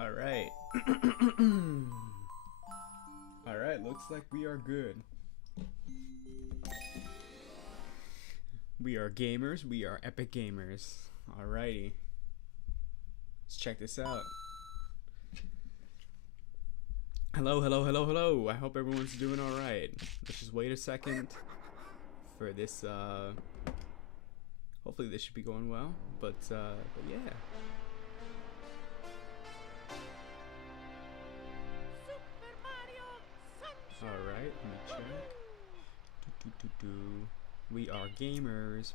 All right. All right, looks like we are good. We are gamers. We are epic gamers. Alrighty. Let's check this out. Hello, hello, hello, hello. I hope everyone's doing alright. Let's just wait a second for this. Hopefully this should be going well. But yeah. Alright, let me check. We are gamers.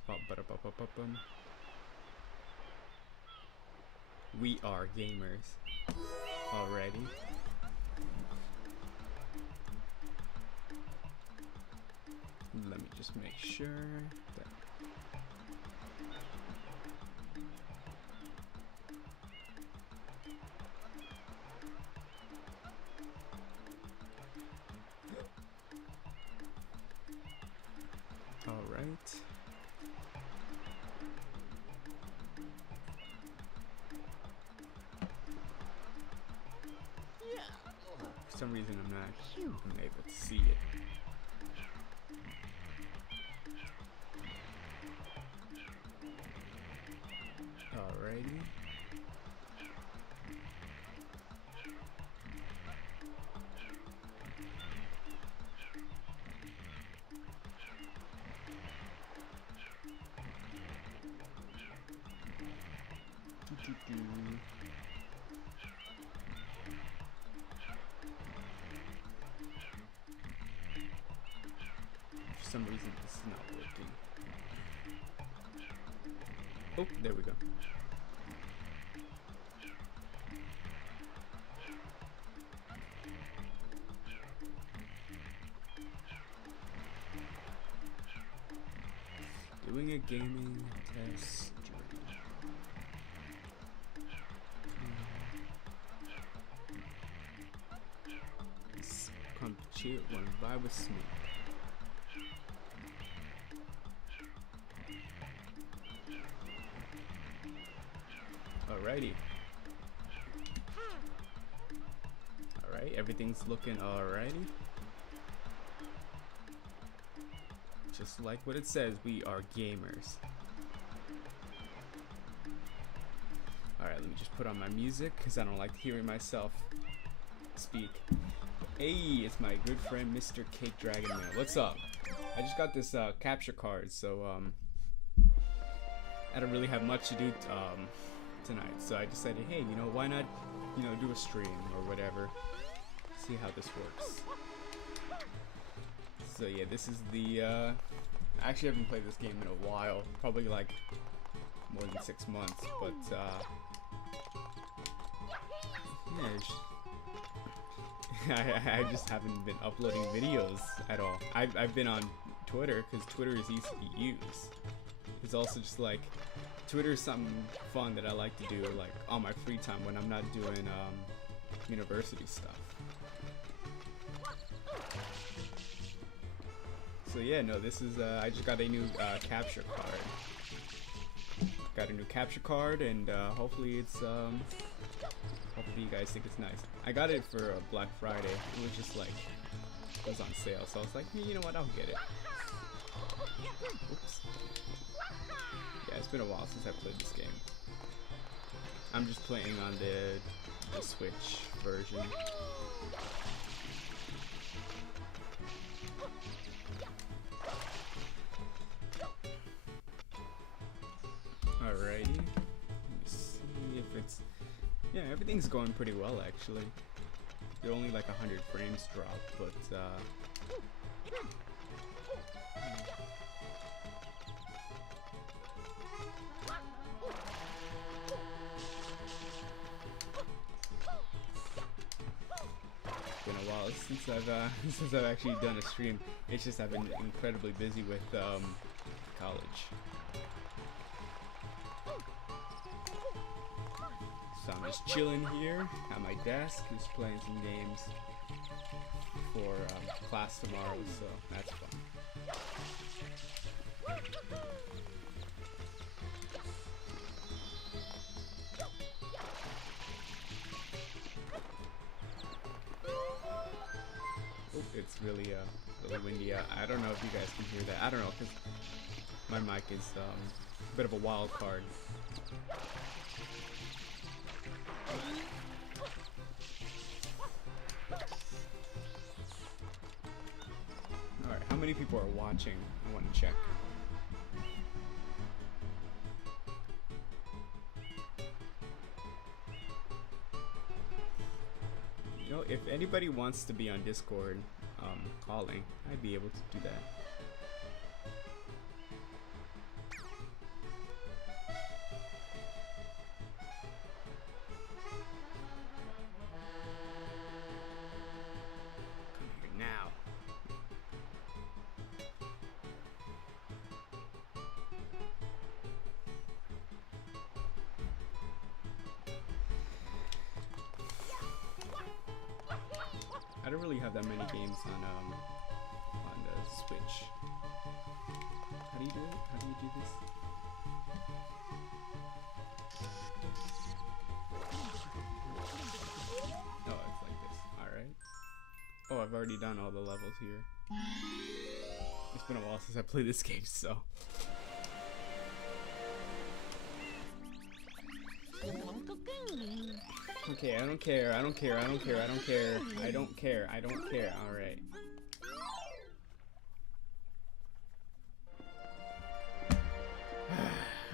We are gamers. Already. Let me just make sure that all right. For some reason I'm able to see it. Alrighty. For some reason this is not working. Oh, there we go. Doing a gaming test. Come chill, wanna vibe with Snoop. Alrighty. Alright, everything's looking alrighty. Just like what it says, we are gamers. Alright, let me just put on my music because I don't like hearing myself speak. Hey, it's my good friend Mr. Cake Dragon Man. What's up? I just got this capture card, so I don't really have much to do tonight. So I decided, hey, you know, why not, you know, do a stream or whatever. See how this works. So yeah, this is the I actually haven't played this game in a while, probably like more than 6 months, but yeah, I just haven't been uploading videos at all. I've been on Twitter because Twitter is easy to use. It's also just like Twitter is something fun that I like to do like on my free time when I'm not doing university stuff. So yeah, no, this is I just got a new capture card. Got a new capture card, and hopefully it's hopefully you guys think it's nice. I got it for Black Friday. It was just like it was on sale, so I was like, you know what, I'll get it. Oops. Yeah, it's been a while since I played this game. I'm just playing on the Switch version. Alrighty. Let me see if it's... Yeah, everything's going pretty well actually. They're only like 100 frames drop, but it's been a while since I've actually done a stream. It's just I've been incredibly busy with college. So I'm just chilling here at my desk, just playing some games for class tomorrow, so that's fun. really windy. I don't know if you guys can hear that. I don't know, because my mic is a bit of a wild card. Alright, how many people are watching? I want to check. You know, if anybody wants to be on Discord calling, I'd be able to do that. Come here now. I don't really have that many games on the Switch. How do you do it? How do you do this? Oh, it's like this. Alright. Oh, I've already done all the levels here. It's been a while since I played this game, so. Okay, I don't care, I don't care, I don't care, I don't care, I don't care, I don't care, alright.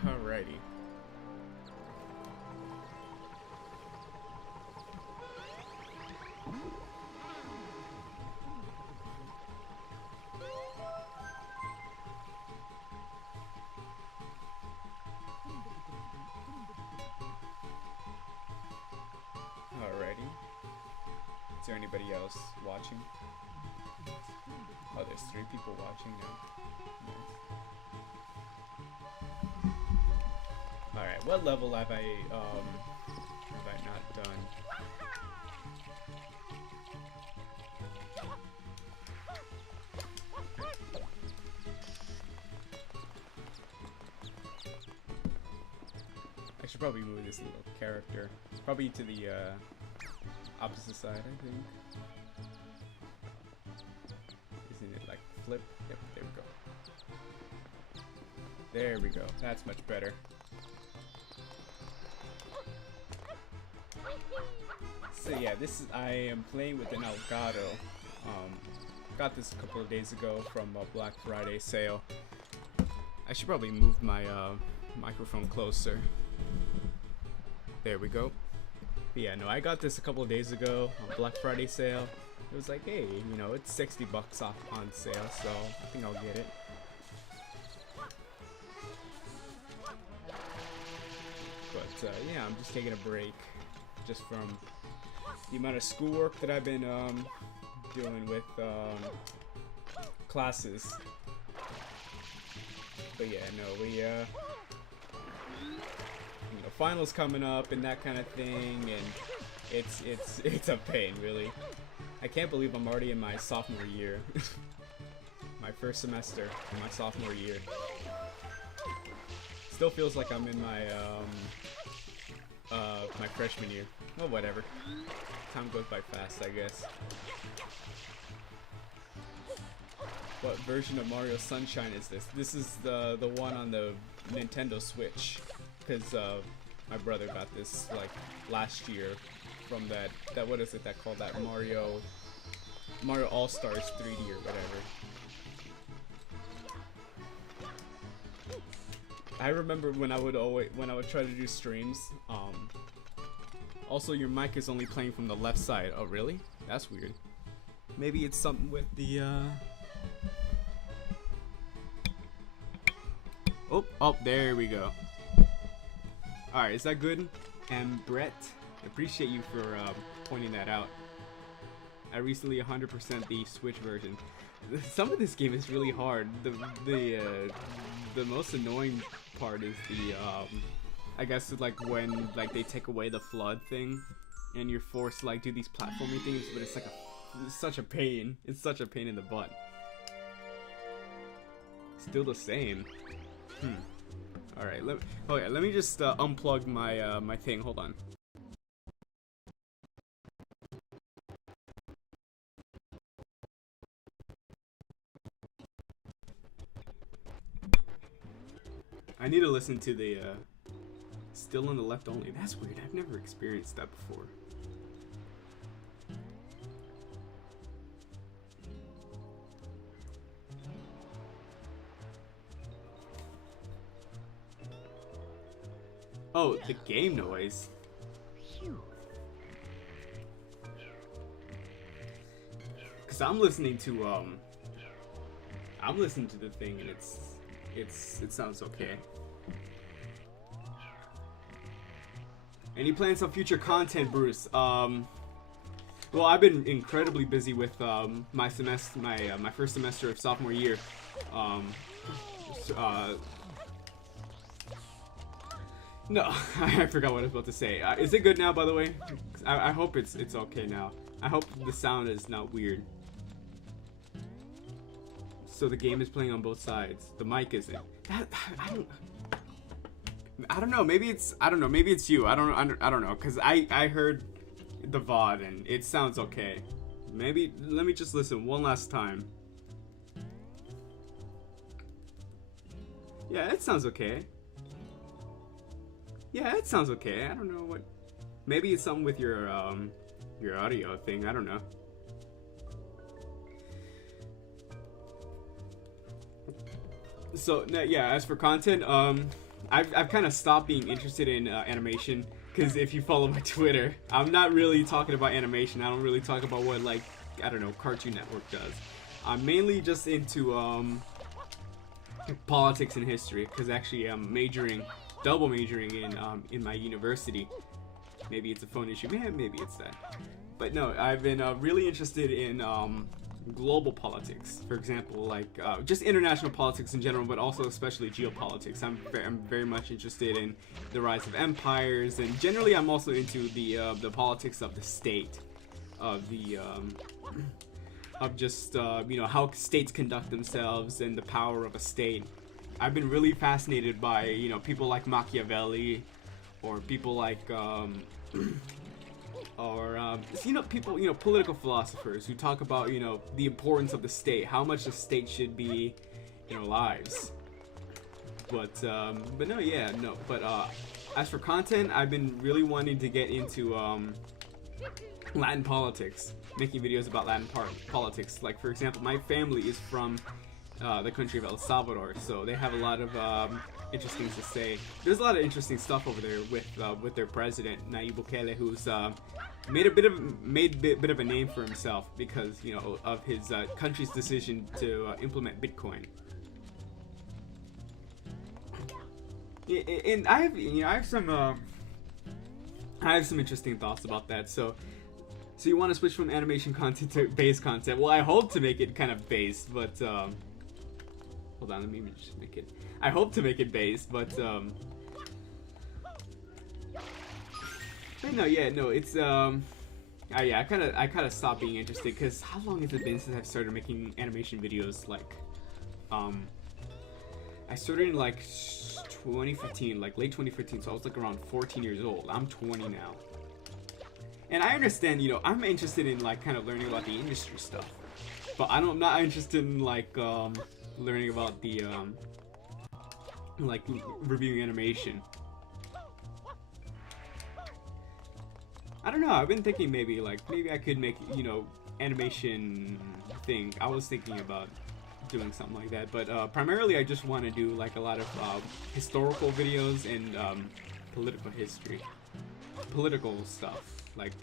Alrighty. Alrighty. Is there anybody else watching? Oh, there's 3 people watching now. Nice. Alright, what level have I not done? I should probably move this little character. It's probably to the opposite side, I think. Isn't it like flip? Yep, there we go. There we go. That's much better. So yeah, this is I am playing with an Elgato. Got this a couple of days ago from a Black Friday sale. I should probably move my microphone closer. There we go. But yeah, no, I got this a couple of days ago on Black Friday sale. It was like, hey, you know, it's 60 bucks off on sale, so I think I'll get it. But yeah, I'm just taking a break just from the amount of schoolwork that I've been doing with classes. But yeah, no, we you know, finals coming up and that kind of thing, and it's a pain, really. I can't believe I'm already in my sophomore year. My first semester in my sophomore year. Still feels like I'm in my my freshman year. Oh, whatever. Time goes by fast, I guess. What version of Mario Sunshine is this? This is the one on the Nintendo Switch, because my brother got this like last year from that what is it that called that Mario All Stars 3D or whatever. I remember when I would try to do streams. Also, your mic is only playing from the left side. Oh, really? That's weird. Maybe it's something with the Oh, there we go. Alright, is that good? And Brett, appreciate you for pointing that out. I recently 100% the Switch version. Some of this game is really hard. The most annoying part is the I guess it's like when like they take away the flood thing and you're forced to like do these platforming things, but it's like it's such a pain. It's such a pain in the butt. Still the same. Alright, let me just unplug my my thing. Hold on. I need to listen to the Still on the Left Only. That's weird. I've never experienced that before. Oh, the game noise. Cause I'm listening to the thing and it sounds okay. Any plans on future content, Bruce? Well, I've been incredibly busy with my semester, my first semester of sophomore year. No, I forgot what I was about to say. Is it good now, by the way? I hope it's okay now. I hope the sound is not weird. So the game is playing on both sides. The mic isn't. I don't know. Maybe it's Maybe it's you. I don't know. Cause I heard the VOD and it sounds okay. Maybe let me just listen one last time. Yeah, it sounds okay. Yeah, it sounds okay. I don't know what. Maybe it's something with your audio thing. I don't know. So yeah, as for content, I've kind of stopped being interested in animation because if you follow my Twitter, I'm not really talking about animation. I don't really talk about what, like, I don't know, Cartoon Network does. I'm mainly just into politics and history because actually I'm double majoring in my university. Maybe it's a phone issue. Maybe it's that. But no, I've been really interested in global politics. For example, like just international politics in general, but also especially geopolitics. I'm very much interested in the rise of empires, and generally I'm also into the politics of the state, of the of just you know, how states conduct themselves and the power of a state. I've been really fascinated by, you know, people like Machiavelli, or people like you know, people, you know, political philosophers who talk about, you know, the importance of the state, how much the state should be in our lives. But no, yeah, no. But as for content, I've been really wanting to get into Latin politics, making videos about Latin politics. Like, for example, my family is from the country of El Salvador, so they have a lot of interesting things to say. There's a lot of interesting stuff over there with their president Nayib Bukele, who's made a bit of a name for himself because, you know, of his country's decision to implement Bitcoin. And I have some interesting thoughts about that. So you want to switch from animation content to base content? Well, I hope to make it kind of based, but hold on, let me just make it. I hope to make it based, but no, yeah, no, it's yeah, I kind of stopped being interested because how long has it been since I've started making animation videos? Like, I started in like 2015, like late 2015, so I was like around 14 years old. I'm 20 now. And I understand, you know, I'm interested in like kind of learning about the industry stuff, but I'm not interested in like learning about the like reviewing animation. I don't know. I've been thinking maybe I could make, you know, animation thing. I was thinking about doing something like that, but primarily I just want to do like a lot of historical videos and political stuff, like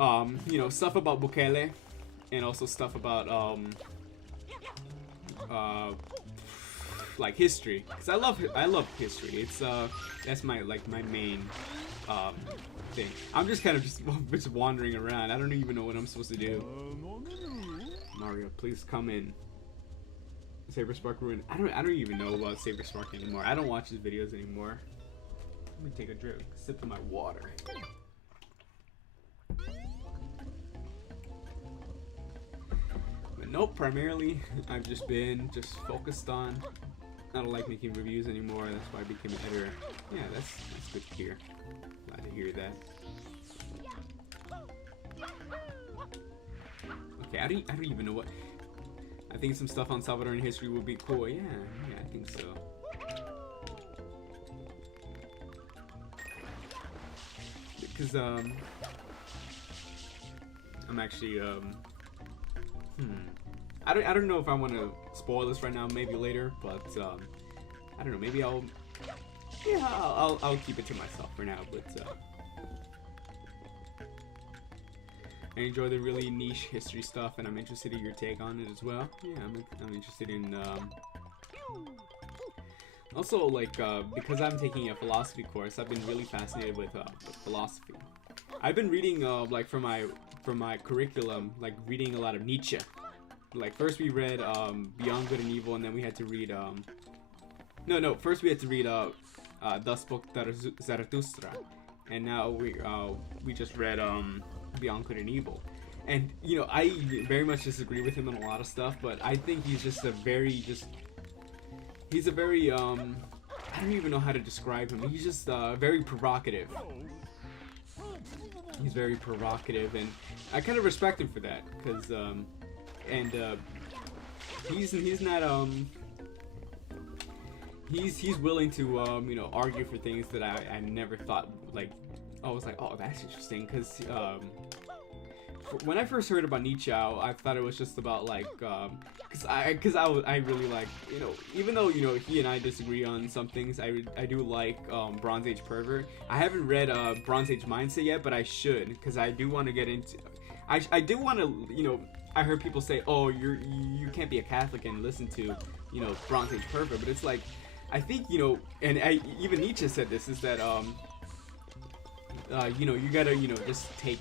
you know, stuff about Bukele, and also stuff about like history, because I love history. It's that's my main thing. I'm just kind of just wandering around. I don't even know what I'm supposed to do. Mario, please come in. Saber Spark ruined. I don't even know about Saber Spark anymore. I don't watch his videos anymore. Let me take a sip of my water. But nope, primarily I've just been focused on. I don't like making reviews anymore. That's why I became an editor. Yeah, that's good to hear. Glad to hear that. Okay, I don't even know what. I think some stuff on Salvadoran history would be cool. Yeah, I think so. because I'm actually I don't know if I want to spoil this right now. Maybe later, but I don't know. Maybe I'll keep it to myself for now. But I enjoy the really niche history stuff, and I'm interested in your take on it as well. Yeah, I'm interested in also, like, because I'm taking a philosophy course, I've been really fascinated with philosophy. I've been reading like for my curriculum, like reading a lot of Nietzsche. Like first we read Beyond Good and Evil, and then we had to read first we had to read Thus Spoke Zarathustra, and now we just read Beyond Good and Evil. And you know, I very much disagree with him on a lot of stuff, but I think he's just he's a very I don't even know how to describe him. He's just very provocative. He's very provocative, and I kind of respect him for that, because he's not he's willing to you know, argue for things that I never thought, like, I was like, oh, that's interesting, because when I first heard about Nietzsche, I thought it was just about like because I really like, you know, even though, you know, he and I disagree on some things, I do like Bronze Age Pervert. I haven't read Bronze Age Mindset yet, but I should, because I do want to get into I do want to, you know, I heard people say, oh, you can't be a Catholic and listen to, you know, Bronze Age Pervert, but it's like, I think, you know, and even Nietzsche said this, is that you know, you gotta, you know, just take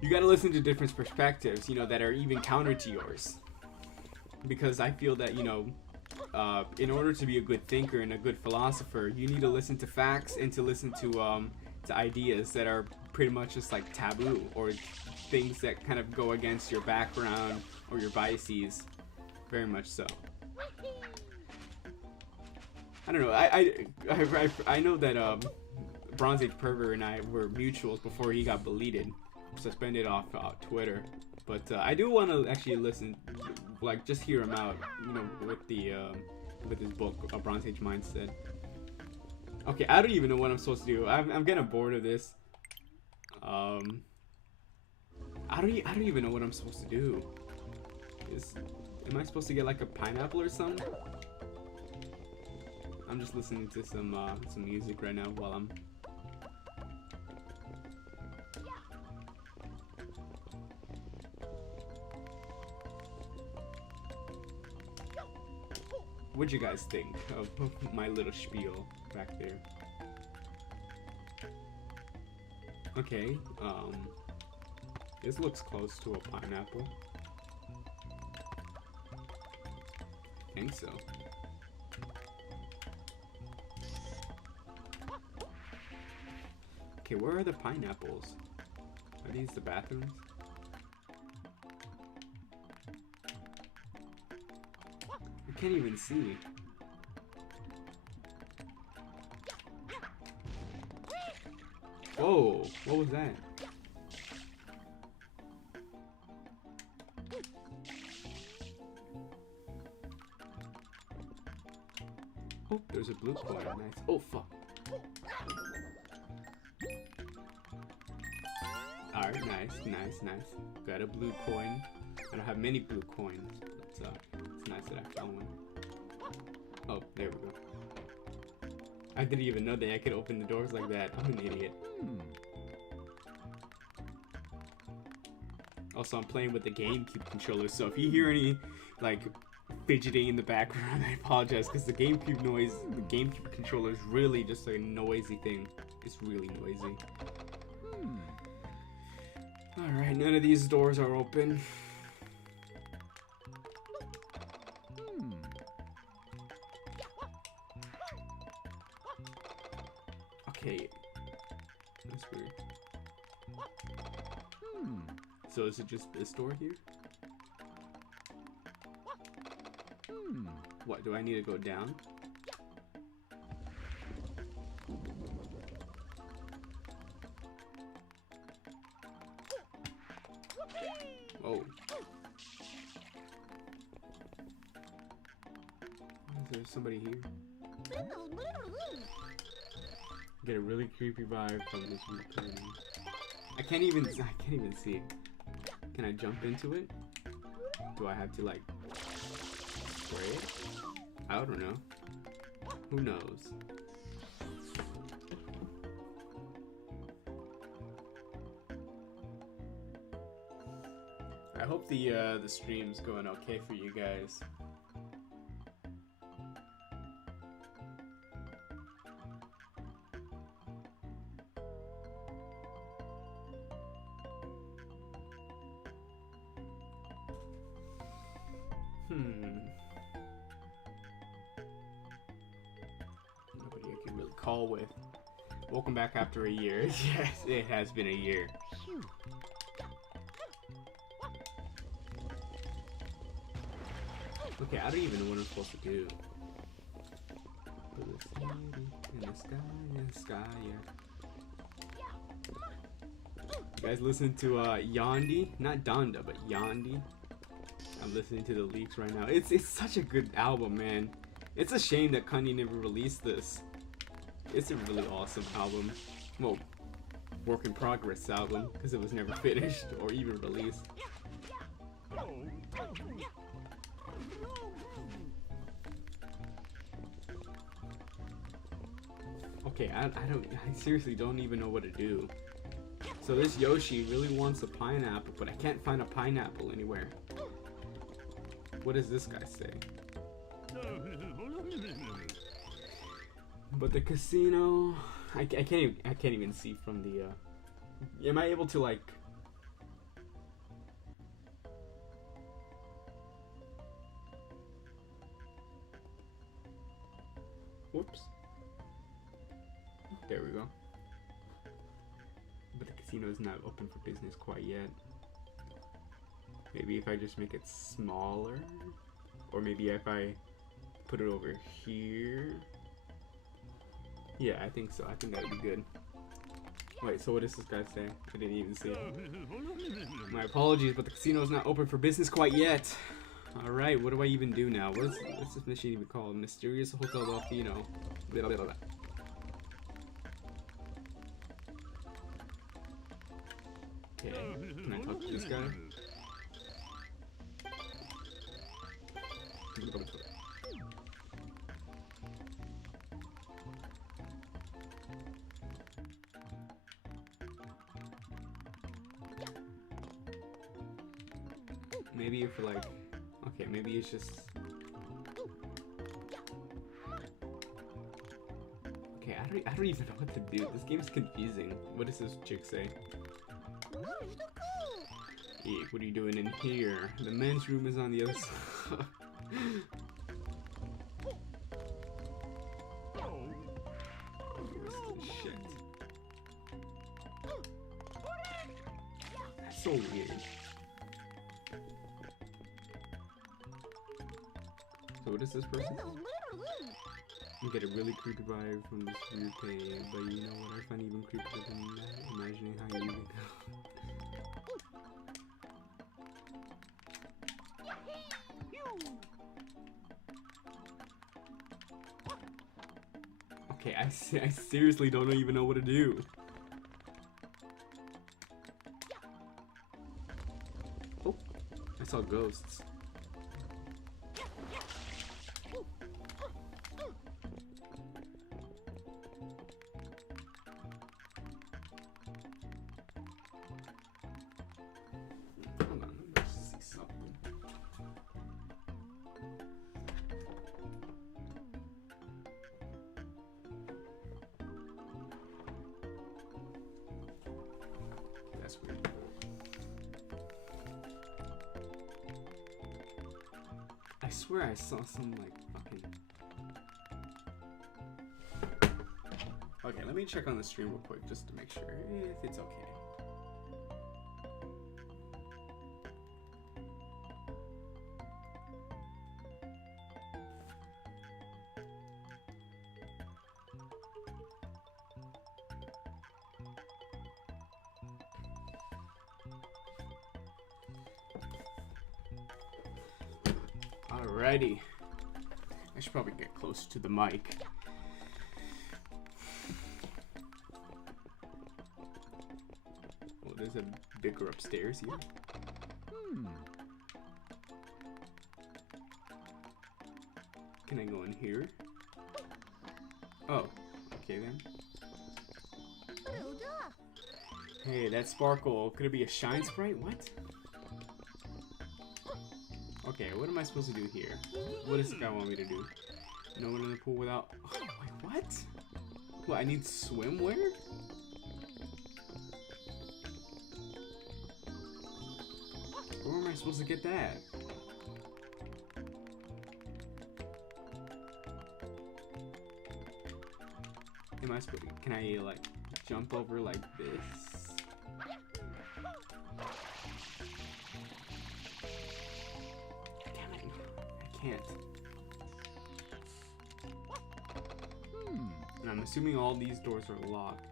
you gotta listen to different perspectives, you know, that are even counter to yours. Because I feel that, you know, in order to be a good thinker and a good philosopher, you need to listen to facts and to listen to ideas that are pretty much just like taboo, or things that kind of go against your background or your biases. Very much so. I don't know. I know that Bronze Age Pervert and I were mutuals before he got deleted, suspended off Twitter. But I do want to actually listen, like, just hear him out, you know, with his book, A Bronze Age Mindset. Okay, I don't even know what I'm supposed to do. I'm getting bored of this. I don't even know what I'm supposed to do. Am I supposed to get like a pineapple or something? I'm just listening to some music right now while I'm. What'd you guys think of my little spiel back there? Okay, this looks close to a pineapple. I think so. Okay, where are the pineapples? Are these the bathrooms? I can't even see. Whoa, what was that? Oh, there's a blue coin. Nice. Oh, fuck. Alright, nice. Got a blue coin. I don't have many blue coins, but it's nice that I found one. Oh, there we go. I didn't even know that I could open the doors like that. I'm an idiot. Also, I'm playing with the GameCube controller, so if you hear any, like, fidgeting in the background, I apologize, because the GameCube controller is really just a noisy thing. It's really noisy. Alright, none of these doors are open. Okay. That's weird. So is it just this door here? What, do I need to go down? Oh. Is there somebody here? Get a really creepy vibe from this weird painting. I can't even see it. Can I jump into it? Do I have to like spray it? I don't know. Who knows? I hope the stream's going okay for you guys. Nobody I can really call with. Welcome back after a year. Yes, it has been a year. Okay, I don't even know what I'm supposed to do. In the sky, yeah. You guys listen to Yandi? Not Donda, but Yandi. I'm listening to the leaks right now. It's such a good album, man. It's a shame that Kanye never released this. It's a really awesome album. Well, work in progress album, because it was never finished or even released. Okay, I seriously don't even know what to do. So this Yoshi really wants a pineapple, but I can't find a pineapple anywhere. What does this guy say? But the casino, I can't even see from the. Am I able to like? Whoops. There we go. But the casino is not open for business quite yet. Maybe if I just make it smaller, or maybe if I put it over here. Yeah, I think so. I think that would be good. Wait, so what does this guy say? I didn't even see it. My apologies, but the casino is not open for business quite yet. Alright, what do I even do now? What's this mission even called? Mysterious Hotel Delfino. Blah, blah, blah, blah. Okay, can I talk to this guy? Maybe if like, okay, maybe it's just. Okay, I don't even know what to do. This game's confusing. What does this chick say? Yeah, what are you doing in here? The men's room is on the other side. Shit. That's so weird. So what is this person? You get a really creepy vibe from this weird painting, but you know what I find even creepier than that? Imagining how you even Okay, I seriously don't even know what to do. Oh, I saw ghosts. Hold on, let's see something. That's weird. I swear I saw some like fucking. Okay, let me check on the stream real quick just to make sure if it's okay. Alrighty. I should probably get close to the mic. there's a bigger upstairs here. Can I go in here? Oh, okay then. Hey, that sparkle. Could it be a shine sprite? What? Okay, what am I supposed to do here? What does this guy want me to do? No one in the pool without... Oh, wait, what? What, I need swimwear? Where am I supposed to get that? Am I supposed to... Can I, like, jump over like this? Damn it. I can't. And I'm assuming all these doors are locked.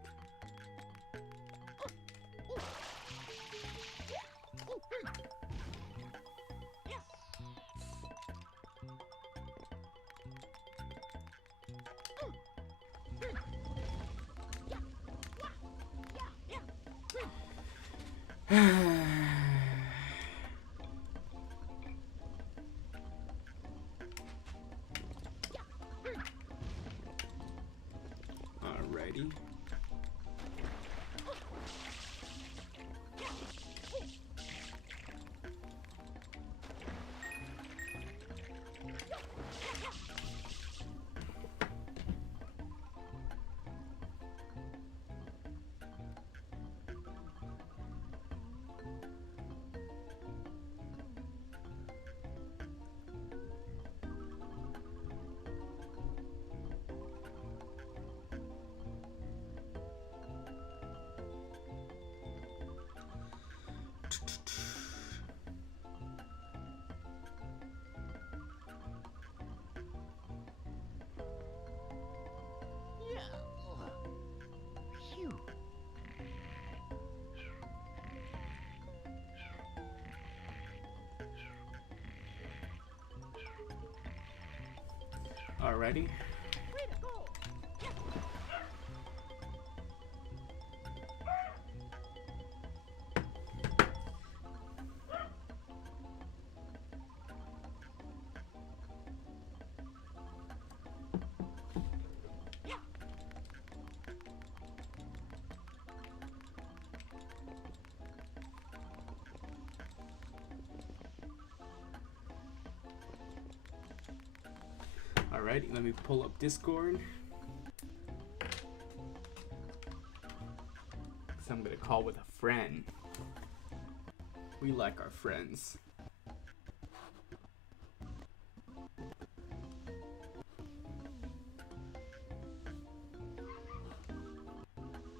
Alrighty. Alrighty. Alrighty, let me pull up Discord. So I'm gonna call with a friend. We like our friends.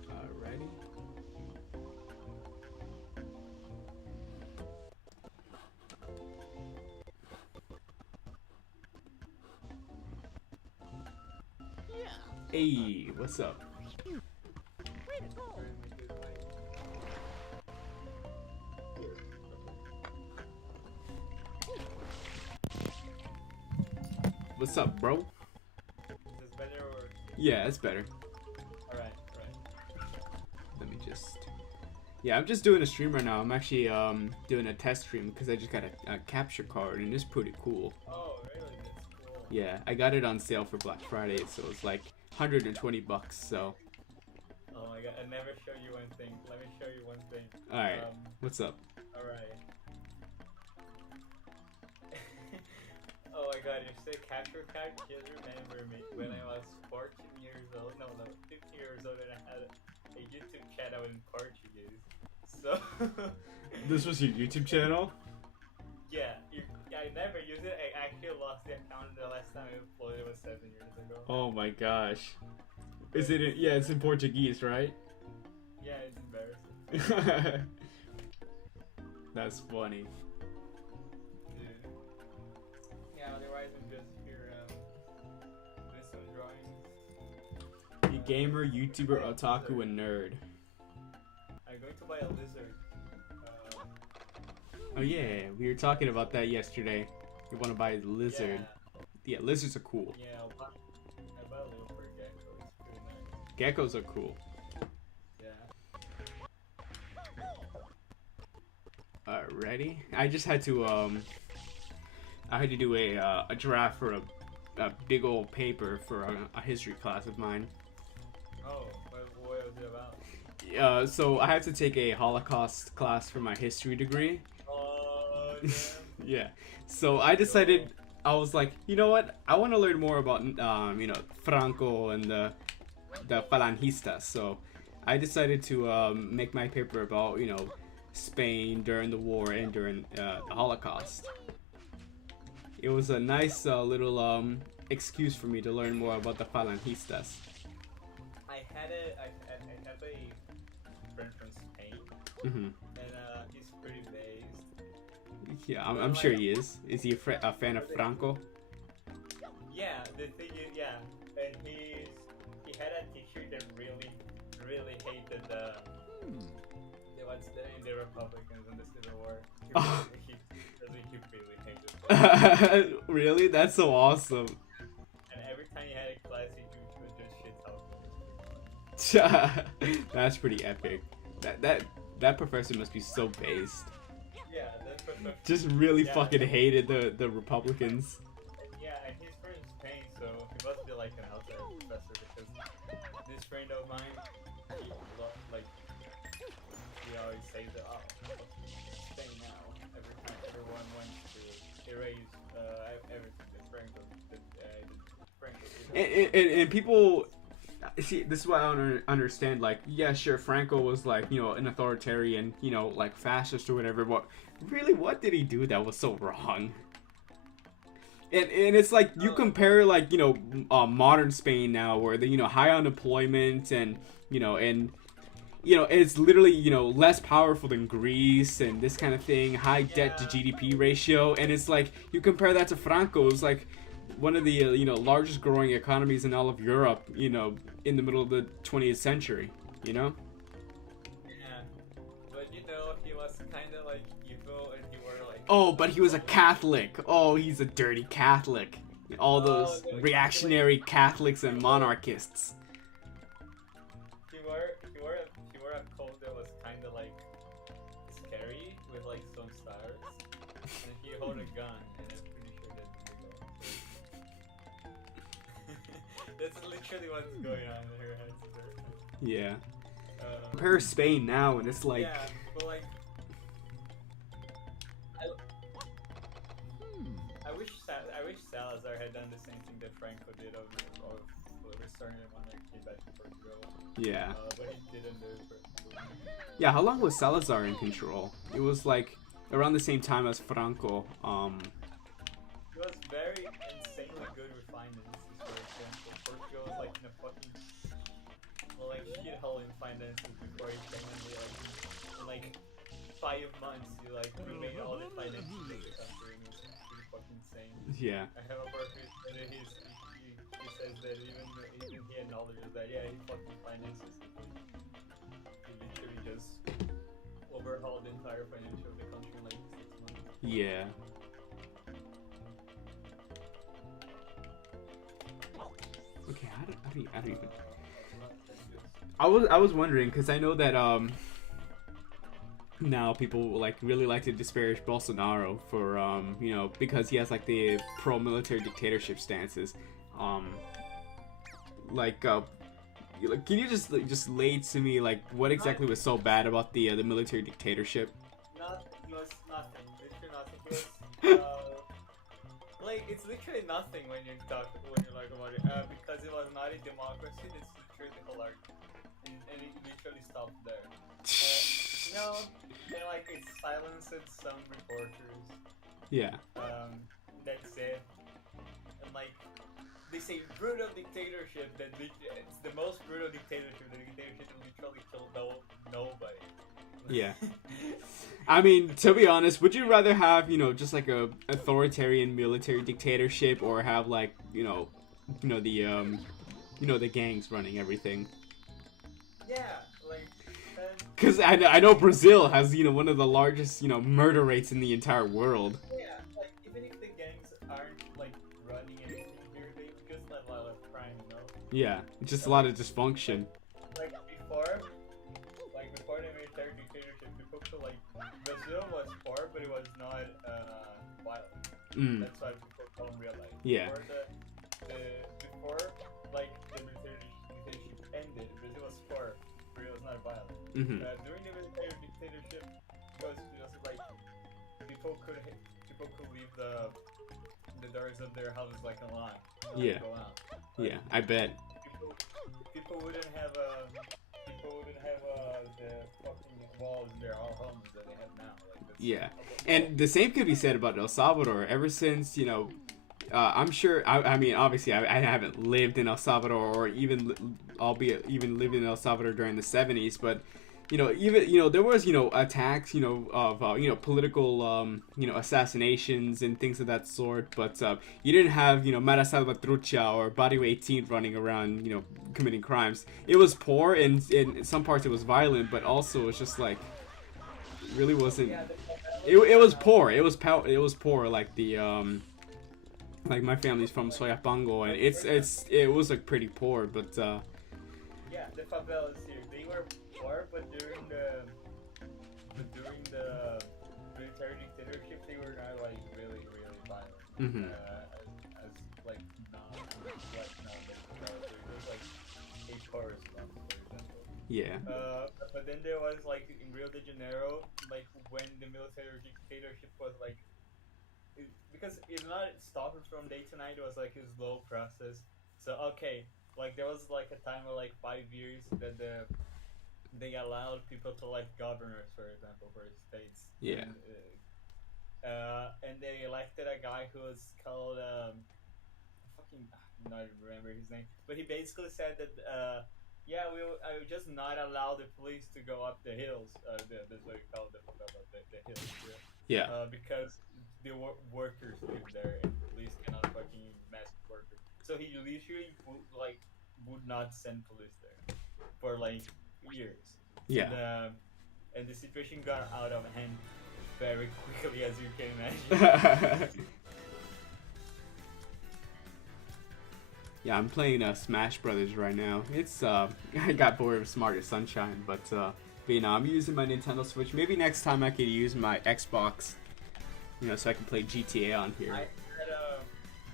Alrighty. Hey, what's up? What's up, bro? Is this better or? Yeah, it's better. Alright. Let me just... Yeah, I'm just doing a stream right now. I'm actually doing a test stream because I just got a capture card and it's pretty cool. Oh, really? That's cool. Yeah, I got it on sale for Black Friday, so it's like 120 bucks, so... Oh my god, I never show you one thing. Let me show you one thing. Alright, what's up? Alright. Oh my god, you say capture card? Just remember me when I was 14 years old. No, 15 years old and I had a YouTube channel in Portuguese. So... This was your YouTube channel? Yeah, I never used it. I actually lost the account the last time I uploaded was 7 years ago. Oh my gosh. Is it? Yeah, it's in Portuguese, right? Yeah, it's embarrassing. That's funny. Dude. Yeah, otherwise I'm just here doing some drawings. You gamer, YouTuber, otaku, and nerd. I'm going to buy a lizard. Oh yeah, we were talking about that yesterday. You want to buy a lizard. Yeah, lizards are cool. Yeah, I bought a little for a gecko. It's pretty nice. Geckos are cool. Yeah. ready. I just had to I had to do a draft for a big old paper for a history class of mine. Oh, what was it about? So I had to take a Holocaust class for my history degree. Oh, damn. Yeah. So I decided, I was like, you know what? I want to learn more about Franco and the Falangistas. So I decided to make my paper about Spain during the war and during the Holocaust. It was a nice little excuse for me to learn more about the Falangistas. I have a friend from Spain, Mm-hmm. and he's pretty based. Yeah, I'm sure he is. Is he a fan of Franco? Yeah, the thing is, yeah, and he had a teacher that really hated the what's the name, the Republicans in the Civil War. He really hated them. Really? That's so awesome. And every time he had a class, he would just shit talk. That's pretty epic. That professor must be so based. Yeah, that's perfect. Just really fucking hated the Republicans. And he's from Spain, so he must be like an outside professor because this friend of mine, he always says that, oh, Spain now. Every time everyone wants to erase everything that Franco did. And people see, this is what I don't understand. Like, yeah, sure, Franco was like, an authoritarian, like fascist or whatever, but really, what did he do that was so wrong? And it's like, you compare like, modern Spain now, where the, high unemployment and it's literally, less powerful than Greece and this kind of thing, high debt to GDP ratio, and it's like, you compare that to Franco, it's like one of the largest growing economies in all of Europe, in the middle of the 20th century, Yeah, but he was kind of like evil, and he were like. Oh, but he was a Catholic. Oh, he's a dirty Catholic. All those reactionary Catholics and monarchists. He wore a coat that was kind of like scary with like some stars, and he held a gun, and I'm pretty sure that's that's literally what's going on in her head. Yeah. Compare Spain now, and it's like. Yeah, but like. I wish Salazar had done the same thing that Franco did of restoring the monarchy back to Portugal. Yeah. But he didn't do it. Yeah, how long was Salazar in control? It was like around the same time as Franco. He was very insanely good with finances, for example. Portugal was like in a fucking shithole in finances before he came in like 5 months he like remade all the finances of the country, and it was pretty fucking insane. Yeah. I have a partner that he says that even he acknowledges that he fucking finances. He literally just overhauled the entire financial of the country in like 6 months. Yeah. Okay, how do you even? I was wondering, because I know that now people really like to disparage Bolsonaro for because he has like the pro-military dictatorship stances. Can you just lay to me like what exactly was so bad about the military dictatorship? It was nothing. Literally nothing. It's literally nothing when you talk about it. Because it was not a democracy. It's literally the whole argument, and it literally stopped there. It silenced some reporters. Yeah. That's it. And they say brutal dictatorship. It's the most brutal dictatorship. The dictatorship that literally killed nobody. Yeah. I mean, to be honest, would you rather have, just like a authoritarian military dictatorship, or have like, the gangs running everything? Yeah, because I know Brazil has, one of the largest, murder rates in the entire world. Yeah, even if the gangs aren't running anything here, they just a lot of crime, Yeah, just a lot of dysfunction. Before the military dictatorship, people feel Brazil was poor, military was not violent. Mm. That's why people call them real life. Yeah. Before like the dictatorship ended, Brazil was poor. Brazil was not violent. Mm-hmm. During the military dictatorship, it was just like people could leave the doors of their houses like a line. Yeah. Go out. Yeah, I bet. People wouldn't have the fucking walls in their homes that they have now. Like, that's, Yeah, and the same could be said about El Salvador. Ever since, I'm sure. I mean, obviously, I haven't lived in El Salvador, or even, albeit even lived in El Salvador during the '70s. But, even there was attacks, of political assassinations and things of that sort. But you didn't have Mara Salvatrucha or Barrio 18 running around committing crimes. It was poor, and in some parts it was violent, but also it was just like really wasn't. It was poor. It was poor. Like the like my family's from Soyapango, and it was like pretty poor, but yeah, the favelas here, they were poor, but during the military dictatorship, they were not like really violent. Mm-hmm. As like not like now, it was like a poor slums, for example. Yeah. But then there was like in Rio de Janeiro, like when the military dictatorship was like, because it not stopped from day to night. It was like a slow process. So okay, like there was like a time of like 5 years that they allowed people to like governors, for example, for states. Yeah. And they elected a guy who was called fucking not remember his name, but he basically said that I would just not allow the police to go up the hills. That's what we call the hills. Yeah. Because the workers live there, and police cannot fucking mess with workers. So he literally would not send police there for like years. Yeah. And the situation got out of hand very quickly, as you can imagine. Yeah, I'm playing Smash Brothers right now. It's I got bored of Smarter Sunshine, but I'm using my Nintendo Switch. Maybe next time I could use my Xbox, so I can play GTA on here. I had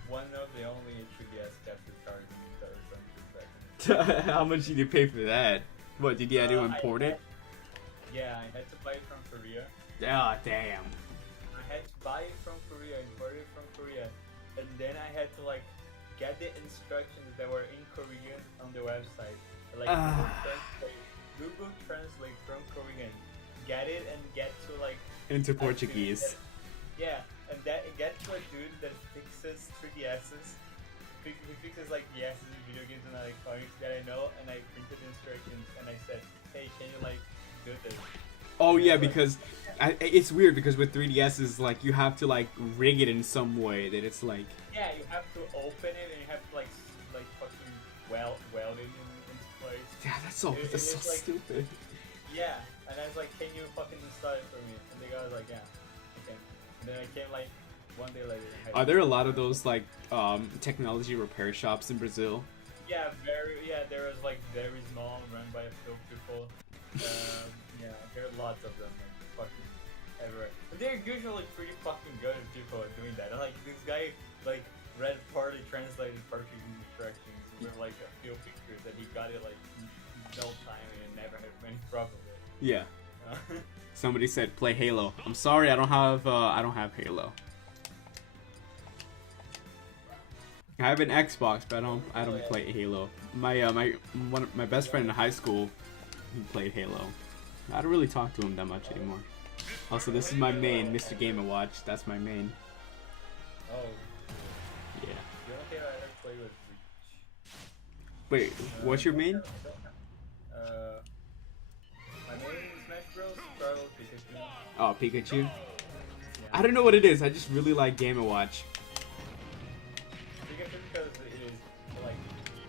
one of the only 3DS capture cards in the Sunshine. How much did you pay for that? What did you have to import it? Yeah, I had to buy it from Korea. Oh, damn. I had to buy it from Korea, import it from Korea, and then I had to like get the instructions that were in Korean on the website. Like Google Translate from Korean, get it and get to like into Portuguese. And get to a dude that fixes 3DSs. He fixes like the S's in video games and electronics that I know, and I printed the instructions and I said, hey, can you like do this? Oh yeah, because it's weird because with 3DSs, like you have to like rig it in some way that it's like. Yeah, you have to open it and you have to like fucking weld it into place. Yeah, that's so like, stupid. Yeah, and I was like, can you fucking install it for me? And the guy was like, yeah, okay. And then I came like one day later. Are there a lot of those like technology repair shops in Brazil? Yeah, there was like very small, run by a few people. Yeah, there are lots of them, like, fucking everywhere. And they're usually pretty fucking good at people at doing that. And, like this guy like read partly translated Portuguese instructions with like a few pictures that he got it like no time and never had any problem with it. Yeah. Somebody said play Halo. I'm sorry, I don't have Halo. I have an Xbox, but I don't play Halo. My best friend in high school, he played Halo. I don't really talk to him that much anymore. Also, this is my main, Mr. Game & Watch. That's my main. Oh. Yeah. The only thing I ever played was Reach. Wait, what's your main? My main is Smash Bros. Scarlet Pikachu. Oh, Pikachu. Yeah. I don't know what it is. I just really like Game & Watch. Pikachu because it is like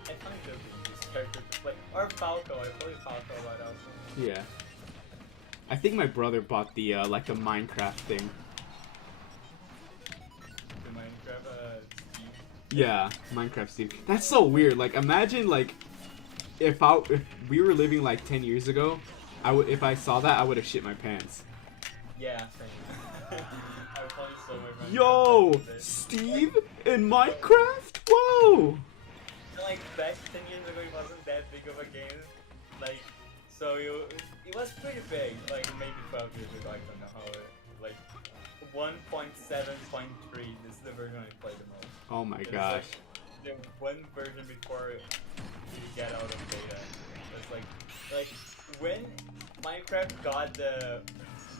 I find this character to play. Or Falco. I play Falco a lot also. Yeah. I think my brother bought the like a Minecraft thing. The Minecraft Steve. Yeah, Minecraft Steve. That's so weird. Like, imagine like if we were living like 10 years ago, if I saw that, I would have shit my pants. Yeah, same. I probably saw my friend. Yo, Steve in Minecraft? Whoa! Like back 10 years ago, it wasn't that big of a game. Like, so it was pretty big. Like maybe 12 years ago, I don't know how. Like 1.7.3. This is the version I play the most. Oh my It's gosh. like the one version before you get out of beta. It's like when Minecraft got the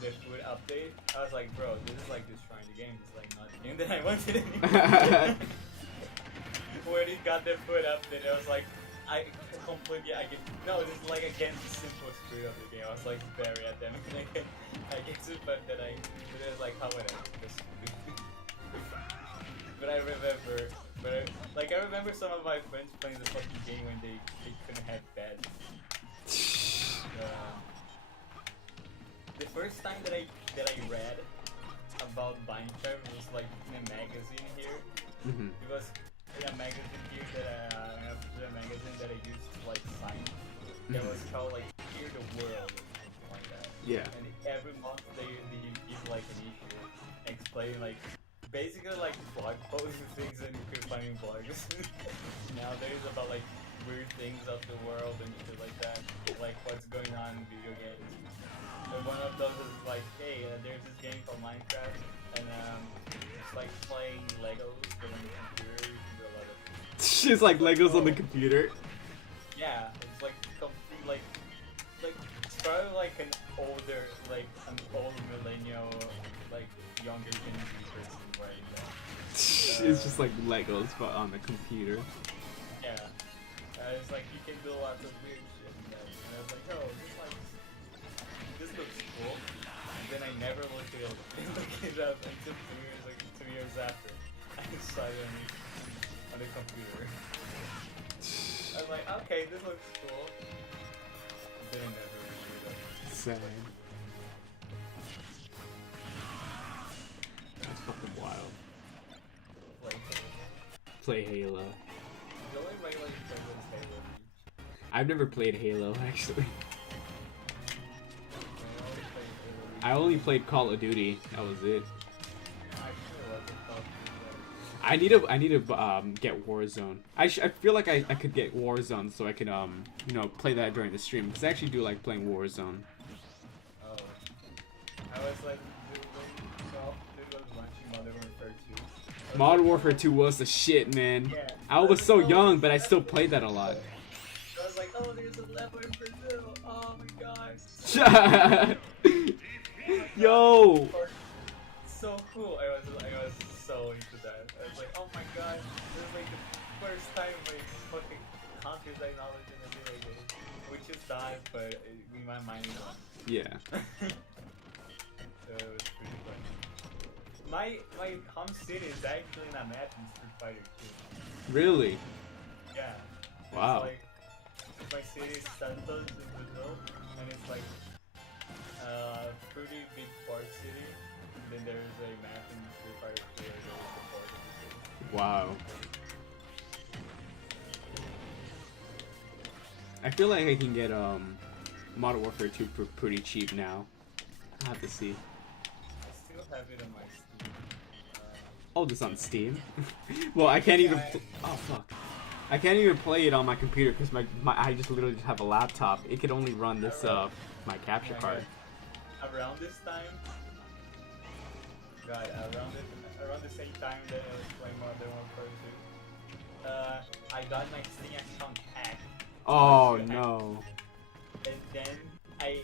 food update, I was like, bro, this is like destroying the game. It's like not the game that I wanted anymore. When it got the food update, I was like, I no, this is like against the simple spirit of the game. I was like very at them. I get to the fact that it was like how would I just but I remember some of my friends playing the fucking game when they couldn't have beds. The first time that I read about Minecraft was like in a magazine here. Mm-hmm. It was in a magazine here a magazine that I used to like sign. That was called like Hear the World or something like that. Yeah. And every month they give like an issue explaining like basically like blog posts and things and you're finding blogs nowadays about like weird things of the world and shit like that. Like what's going on in video games. And one of those is like, hey, there's this game called Minecraft and it's like playing Legos but on the computer. You can do a lot of It's like Legos on the computer. yeah, it's like complete like it's probably like an old millennial like younger Gen Z person writing that. It's just like Legos but on the computer. Yeah. It's like you can do lots of weird shit in that. And I was like, oh, this looks cool. And then I never looked it up until 2 years after. I saw it on the computer. I was like, okay, this looks cool. And then I never looked it up. Sad. That's fucking wild. Like, Play Halo. the only way like you play was Halo Reach. I've never played Halo actually. I always played Halo Reach. I only played Call of Duty. That was it. Actually, wasn't Call of Duty. I need to get Warzone. I feel like I could get Warzone so I could play that during the stream because I actually do like playing Warzone. Oh. I was like, Call of Duty was launching Modern Warfare 2. Modern Warfare 2 was the shit, man. Yeah. I was so young, but I still played that a lot. I was like, oh, there's a level in Brazil. Oh my gosh. Yo. So cool. I was so into that. I was like, oh my god, this is like the first time my fucking country's acknowledged in a video game. Which is bad, but in my mind, Yeah. So it was pretty funny. My home city is actually in a map in Street Fighter 2. Really? Yeah. Wow. It's like, my city is Santos in Brazil, and it's like a pretty big port city. And then there's a map in Street Fighter 2 where there's the port of the city. Wow. I feel like I can get Modern Warfare 2 for pretty cheap now. I'll have to see. I still have it on my Steam. Oh, this on Steam? Well, I can't even. Oh fuck! I can't even play it on my computer because I just literally just have a laptop. It could only run this my capture card. Around this time, right? Around the same time that I was playing Modern Warfare 2, I got my Steam account hacked. Oh no! And then I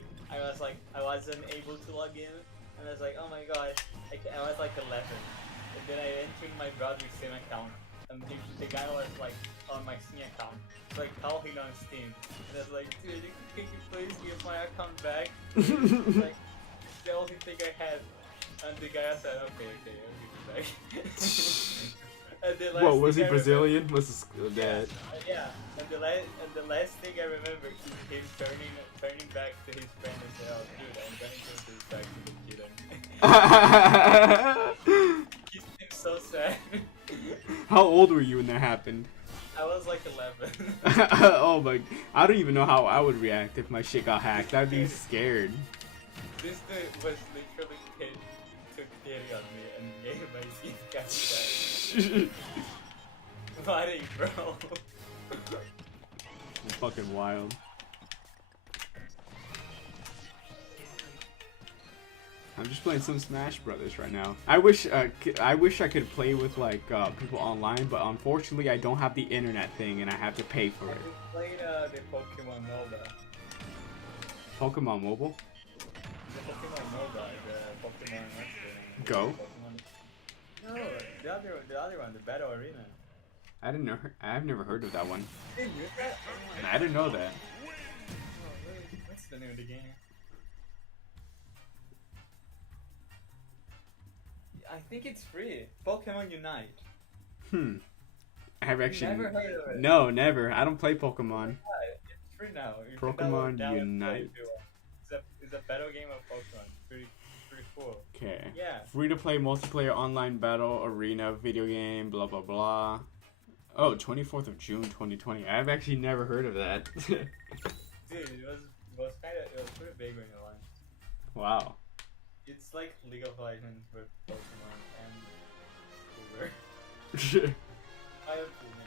wasn't able to log in, and I was like, oh my god, I was like 11. And then I entered my brother's Steam account, and the guy was like on my Steam account. So I called him on Steam, and I was like, dude, can you please give my account back? Like, it's the only thing I had. And the guy said, okay, I'll give it back. And the last What was he thing I Brazilian? Was his dad? yeah, and the last thing I remember is him turning back to his friend and say, oh dude, I'm going to give this back to the kid. He seemed so sad. How old were you when that happened? I was like 11. Oh my! I don't even know how I would react if my shit got hacked. I'd be scared. This dude was literally took hit on me and gave my skin capture. Buddy, bro. It's fucking wild. I'm just playing some Smash Brothers right now. I wish I could play with like people online, but unfortunately I don't have the internet thing and I have to pay for it. You played the Pokemon MOBA. Pokemon Mobile? The Pokemon MOBA, the Pokemon Go? No, the other one, the Battle Arena. I've never heard of that one. You didn't use that? I didn't know that. Oh, really? What's the name of the game? I think it's free. Pokemon Unite. I've actually never heard of it. No, never. I don't play Pokemon. It's free now. You can Pokemon download it Unite. if you want. It's a battle game of Pokemon. Pretty cool. Okay. Yeah. Free to play multiplayer online battle arena video game. Blah blah blah. Oh, 24th of June 2020. I've actually never heard of that. Dude, it was pretty big when it launched. Wow. It's like League of Legends with Pokemon and cooler. I have seen it.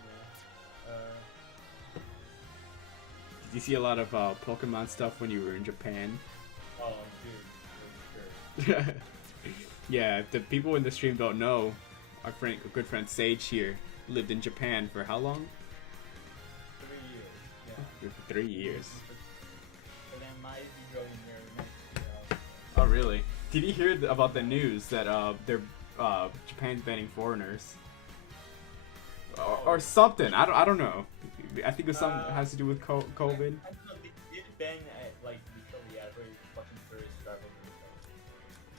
Did you see a lot of Pokemon stuff when you were in Japan? Oh, dude, for sure. Yeah, if the people in the stream don't know, our good friend Sage here lived in Japan for how long? 3 years. Yeah. For 3 years. And I might be going there next year also. Oh, really? Did you hear about the news that Japan's banning foreigners? Or something. I don't know. I think it's something that has to do with COVID. I don't know, they did ban like literally every fucking tourist traveling.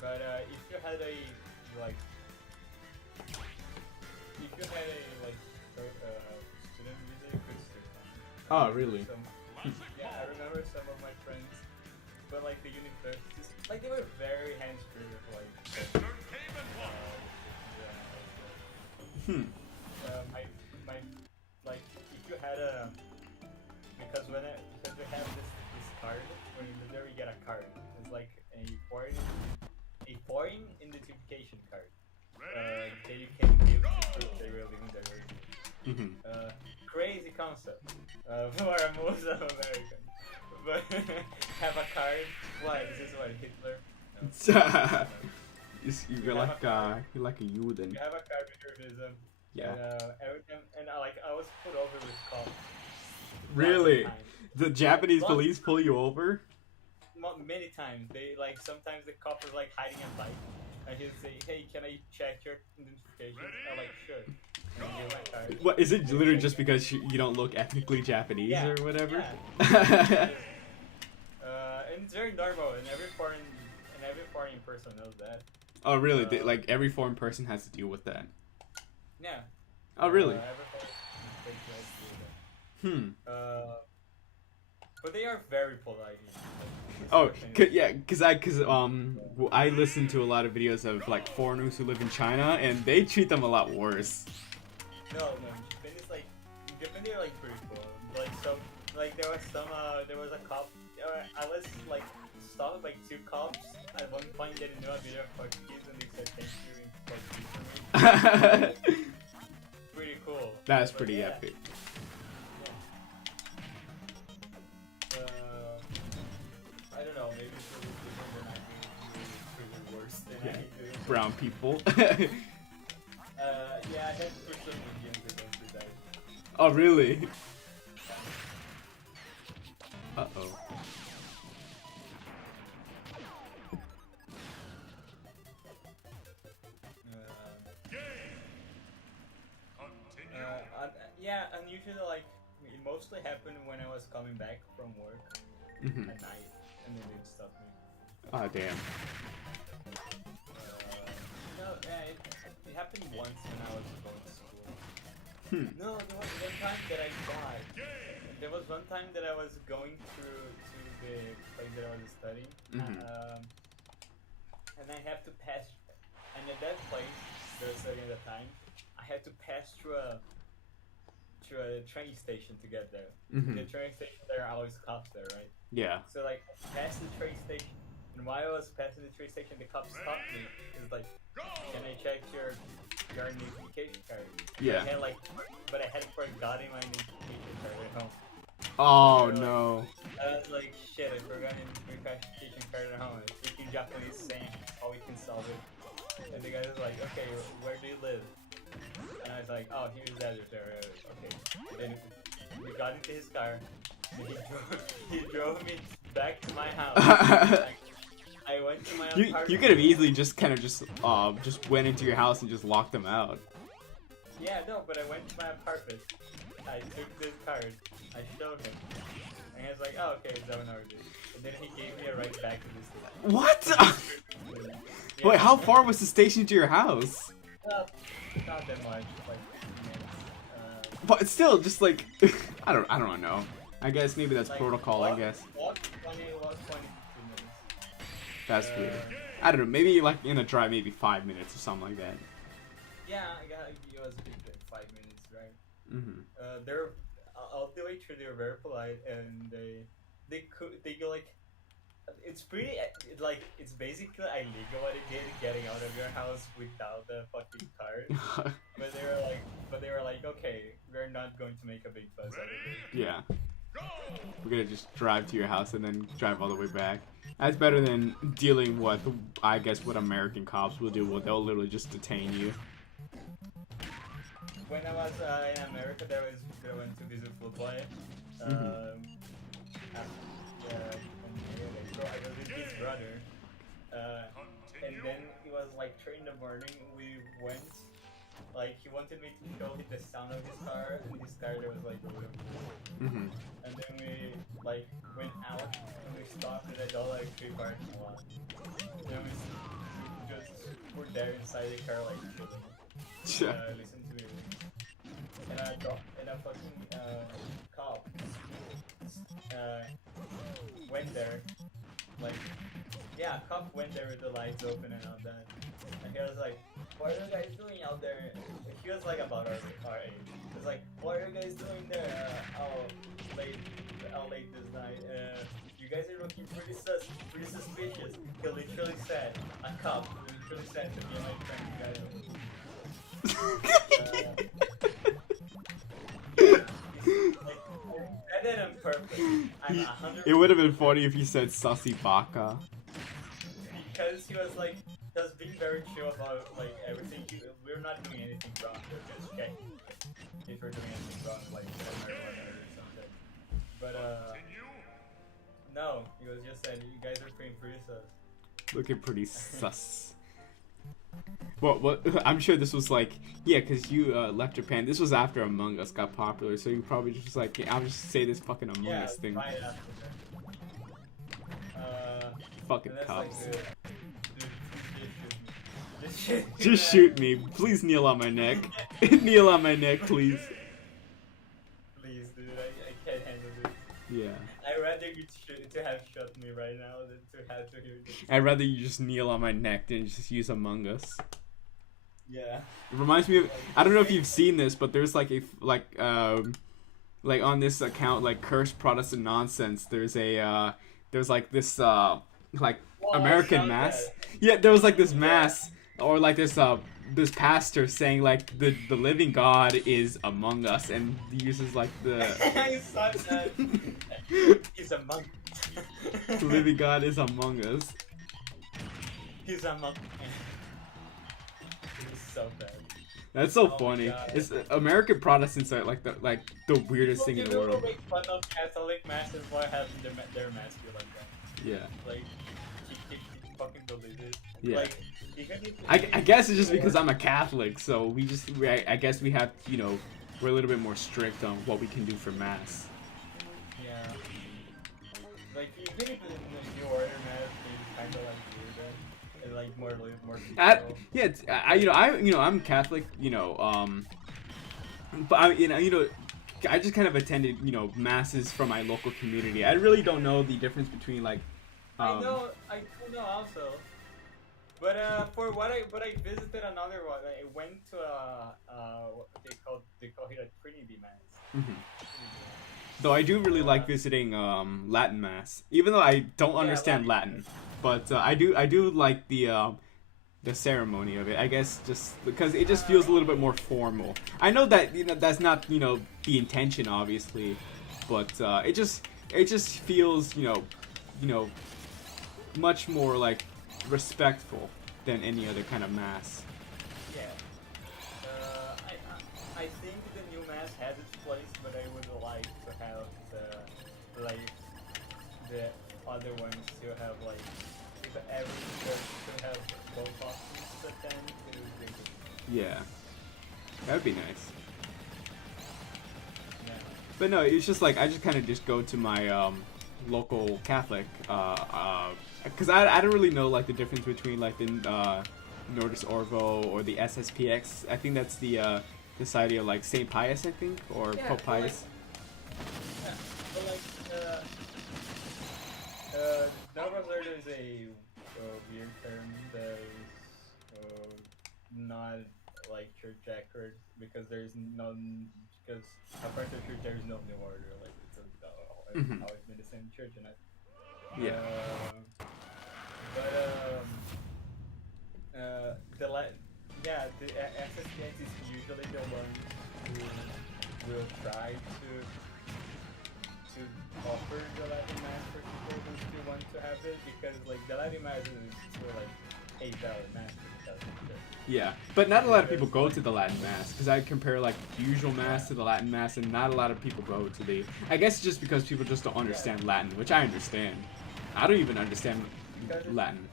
But if you had a student visa, you could still come. Oh, really? Yeah, I remember some of my friends, but like the universities, like they were very hands-free with like. My like if you had a because we have this card when you there you get a card. It's like a foreign identification card that you can give to prove they were living there. Crazy concept for a Muslim American, but have a card. Why? Is this what Hitler? No. You're like a Juden. You have a card with your visa. Yeah. Every time, and I was put over with cops. Really? The Japanese police pull you over? Many times. Sometimes the cop is like hiding a bike, and he'll say, "Hey, can I check your identification?" I'm like, "Sure." And I give my card. What is it? Literally just because you don't look ethnically Japanese or whatever? Yeah. And it's very normal, and every foreign person knows that. Oh, really? Like every foreign person has to deal with that. Yeah. Oh, really? But they are very polite. Oh, cause I listen to a lot of videos of like foreigners who live in China, and they treat them a lot worse. No, Japan they're like pretty cool. There was a cop. I was like stopped by 2 cops. At one point, they knew a bit of Portuguese, and they said thank you in Portuguese for me. Pretty cool. That's pretty epic. I don't know, maybe for the people that I do worse than I do. Brown people. Yeah, I had to put some Indians against the dice. Oh, really? Uh-oh. Yeah, and usually it mostly happened when I was coming back from work at night, and then they'd stop me. Oh, damn. It happened once when I was going to school. No, there was one time that I died. There was one time that I was going to the place that I was studying, and I have to pass. And at that place that I was studying at the time, I had to pass through a train station to get there. The train station, there are always cops there, right? Yeah. So past the train station, And while I was passing the train station, the cop stopped me. He was like, "Can I check your identification card?" Yeah. But I hadn't forgotten my identification card at home. Oh So, no. I was like, shit, I forgot my identification card at home. It's freaking Japanese saying how we can solve it. And the guy was like, okay, where do you live? And I was like, oh, here's the address. Okay. And then we got into his car. And he drove me back to my house. I went to my apartment. You could have easily just went into your house and just locked them out. Yeah, no, but I went to my apartment. I took this card. I showed him. And he was like, oh, okay, $7 dude. And then he gave me a ride back to this place. What? Yeah. Wait, how far was the station to your house? Not that much, like 15 minutes. But still, just like I don't know. I guess maybe that's Like, protocol. I guess Walk 22 minutes. that's weird. I don't know. Maybe like in a drive, maybe 5 minutes or something like that. Yeah, it was a bit like 5 minutes, right? Mhm. They're all the way through. They were very polite, and they go like, it's pretty like it's basically illegal what they did, getting out of your house without the fucking card. but they were like, okay, we're not going to make a big fuss out of it. Yeah. We're gonna just drive to your house and then drive all the way back. That's better than dealing with, I guess, what American cops will do. They'll literally just detain you. When I was in America, I went to visit football. I was with his brother, and then it was like 3 in the morning. We went, like he wanted me to show him the sound of his car, and his car there was like a wheel. And then we like went out and we stopped at a $3 parking lot. Then we just were there inside the car like chilling, listen to music. And a fucking cop went there, like, yeah, a cop went there with the lights open and all that. And he was like, what are you guys doing out there? He was like about our age. He was like, what are you guys doing there? Late this night. You guys are looking pretty suspicious. He literally said, a cop literally said to me and my friend, you guys I did it on purpose. I'm 100%. It would have been funny if he said "sussy baka." Because he was like, just being very chill about like everything. We're not doing anything wrong. We're just checking if we're doing anything wrong, like marijuana or something. But no, he was just saying you guys are pretty sus. Looking pretty sus. Well, I'm sure this was like, yeah, because you left Japan. This was after Among Us got popular, so you probably just like, yeah, I'll just say this fucking Among Us thing. Right after that. Fucking and that's cops. Like, dude, Just shoot me. Please kneel on my neck. Kneel on my neck, please. Please, dude, I can't handle this. Yeah. I'd rather you to have shot me right now than to have to hear this. I'd rather you just kneel on my neck than just use Among Us. Yeah. It reminds me of, I don't know if you've seen this, but there's like like on this account, like Cursed Protestant Nonsense, there's like this like American mass. Yeah, there was like this mass, or like this pastor saying like the living God is among us, and he uses like the I saw that. He's among us. the living God is among us. He's among us. It's so bad. That's so funny. It's American Protestants are like the weirdest thing in the world. People make fun of Catholic masses while having their mass be like that. Yeah. Like, you fucking believe it. Yeah. Like, even if I guess it's just because I'm a Catholic, so I guess we have, you know, we're a little bit more strict on what we can do for mass. Yeah. Like, even if the new order mass is kind of like weird, and like more control. Yeah, it's, I'm Catholic, you know, but I just kind of attended, you know, masses from my local community. I really don't know the difference between like. I know also. But for what I visited another one. I went to what they call it a Trinity Mass. Mm-hmm. Though I do really like visiting Latin Mass, even though I don't understand Latin. but I do like the ceremony of it. I guess just because it just feels a little bit more formal. I know that that's not the intention, obviously, but it just feels much more like respectful than any other kind of mass. Yeah. I think the new mass has its place, but I would like to have the other ones to have like if every church could have both options attend to the Yeah, that would be nice. yeah. But no, it's just like I just kind of just go to my local Catholic, because I don't really know like the difference between like the Nordis Orvo or the SSPX. I think that's the society of like Saint Pius, I think, or Yeah, Pope but, Pius. Yeah, but like Novazord is a weird term that is not like church accurate because there's no because apart from church there is no new order like it's Mhm. always been the same church and I Yeah. but the yeah the SSPX is usually the one who will try to offer the Latin Mass for people who still want to have it because like the Latin Mass is for like $8 Mass for the Catholic Church. Yeah, but not a lot of people go to the Latin Mass because I compare like the usual Mass to the Latin Mass, and not a lot of people go to the. I guess just because people just don't understand Latin, which I understand. I don't even understand Because Latin.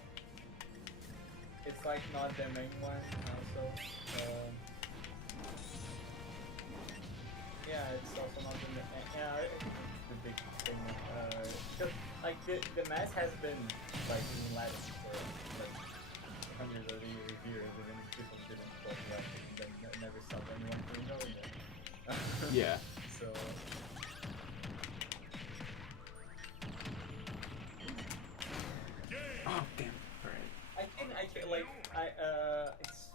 it's like not the main one also. Yeah, it's also not the yeah, it's the big thing. Cause, like the mass has been like in Latin for like hundreds of years, and then people didn't go to Latin, and then never stopped anyone from knowing it. Yeah. So Oh damn! All right. I can like it's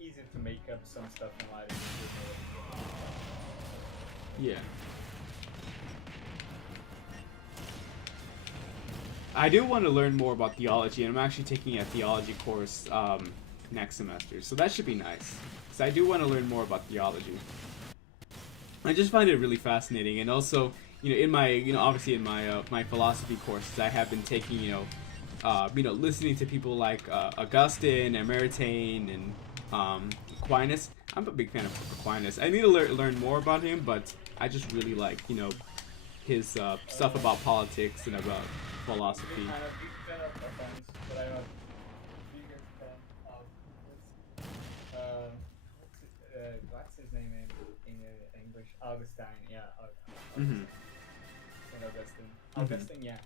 easy to make up some stuff in Latin. Yeah. I do want to learn more about theology, and I'm actually taking a theology course next semester, so that should be nice. Because I do want to learn more about theology. I just find it really fascinating, and also, in my, obviously in my my philosophy courses, I have been taking, listening to people like Augustine, Emeritaine, and Aquinas. I'm a big fan of Aquinas. I need to learn more about him, but I just really like, his stuff about politics and about philosophy. I'm a big fan of Aquinas, but I'm a bigger fan of what's his name in English? Augustine, yeah. Hmm. Saint Augustine. Mhm. Augustine, yeah.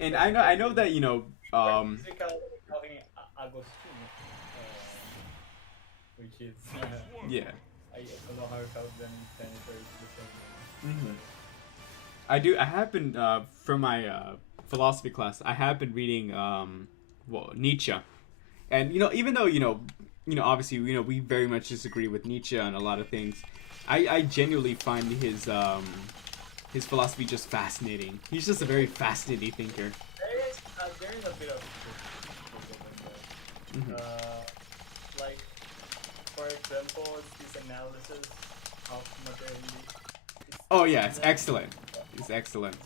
And I know that They call him Agostino, which is yeah. I don't know how it calls them in Spanish, or it's the same. Hmm. I have been for my philosophy class. I have been reading Nietzsche, and even though obviously we very much disagree with Nietzsche on a lot of things. I genuinely find his philosophy just fascinating. He's just a very fascinating thinker. There is a bit of criticism Hmm. like for example, this analysis of modernity. Oh yeah, it's excellent. It's excellent.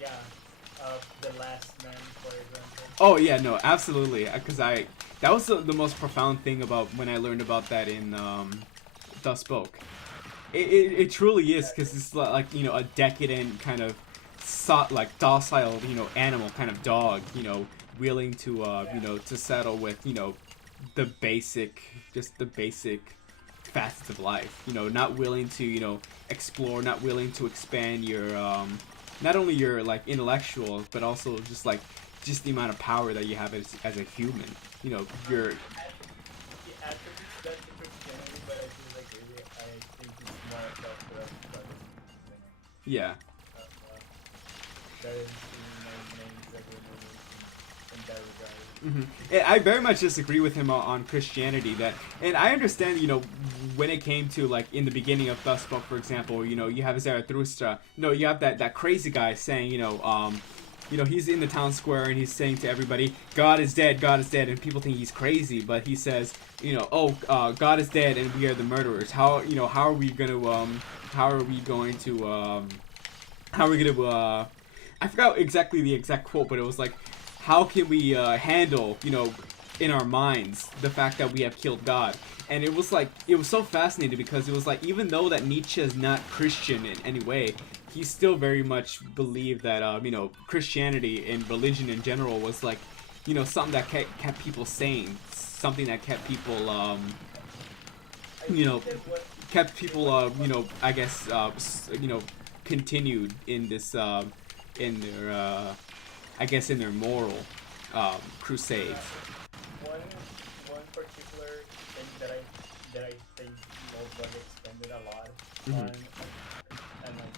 Yeah, the last man, for example. Oh yeah, no, absolutely. Because that was the most profound thing about when I learned about that in The Spoke. It truly is, because it's like a decadent kind of like docile animal kind of dog, willing to to settle with the basic, just the basic facets of life, not willing to explore, not willing to expand your not only your like intellectual, but also just the amount of power that you have as a human. You're He attributes that to Christianity, but I feel like really, I think it's more self-correct. yeah. That is the main executive in that regard. I very much disagree with him on Christianity. And I understand, when it came to like in the beginning of Thus Spoke, for example, you have Zarathustra. No, you have that crazy guy saying, he's in the town square and he's saying to everybody, God is dead, God is dead, and people think he's crazy, but he says, God is dead and we are the murderers. How are we going to I forgot exactly the exact quote, but it was like, how can we handle, in our minds, the fact that we have killed God? And it was so fascinating because it was like, even though that Nietzsche is not Christian in any way, he still very much believed that, Christianity and religion in general was like, something that kept people sane, something that kept people, you know, kept people, I guess, continued in this, in their, I guess, in their moral crusades. One particular thing that I think Goldberg expanded a lot Mhm. on and like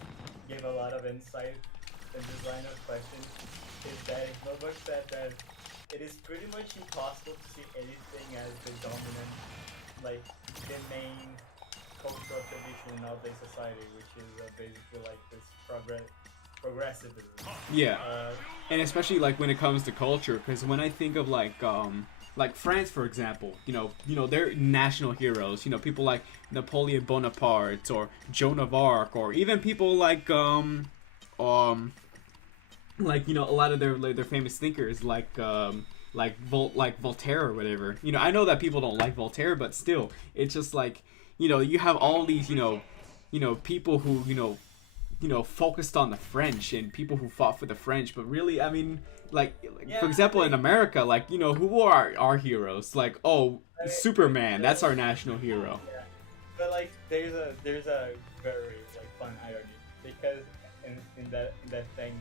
gave a lot of insight in this line of questions is that Goldberg said that it is pretty much impossible to see anything as the dominant, like the main cultural tradition in nowadays society, which is basically like this progressivism. Yeah, Uh, and especially like when it comes to culture, because when I think of like France, for example, they're national heroes. People like Napoleon Bonaparte or Joan of Arc, or even people like a lot of their famous thinkers like Voltaire or whatever. I know that people don't like Voltaire, but still, it's just like you have all these people who focused on the French and people who fought for the French, but really, I mean, like for yeah, example, in like America, like who are our heroes? Like, oh, like Superman, that's our national hero. yeah, but like there's a very like fun irony because in that thing,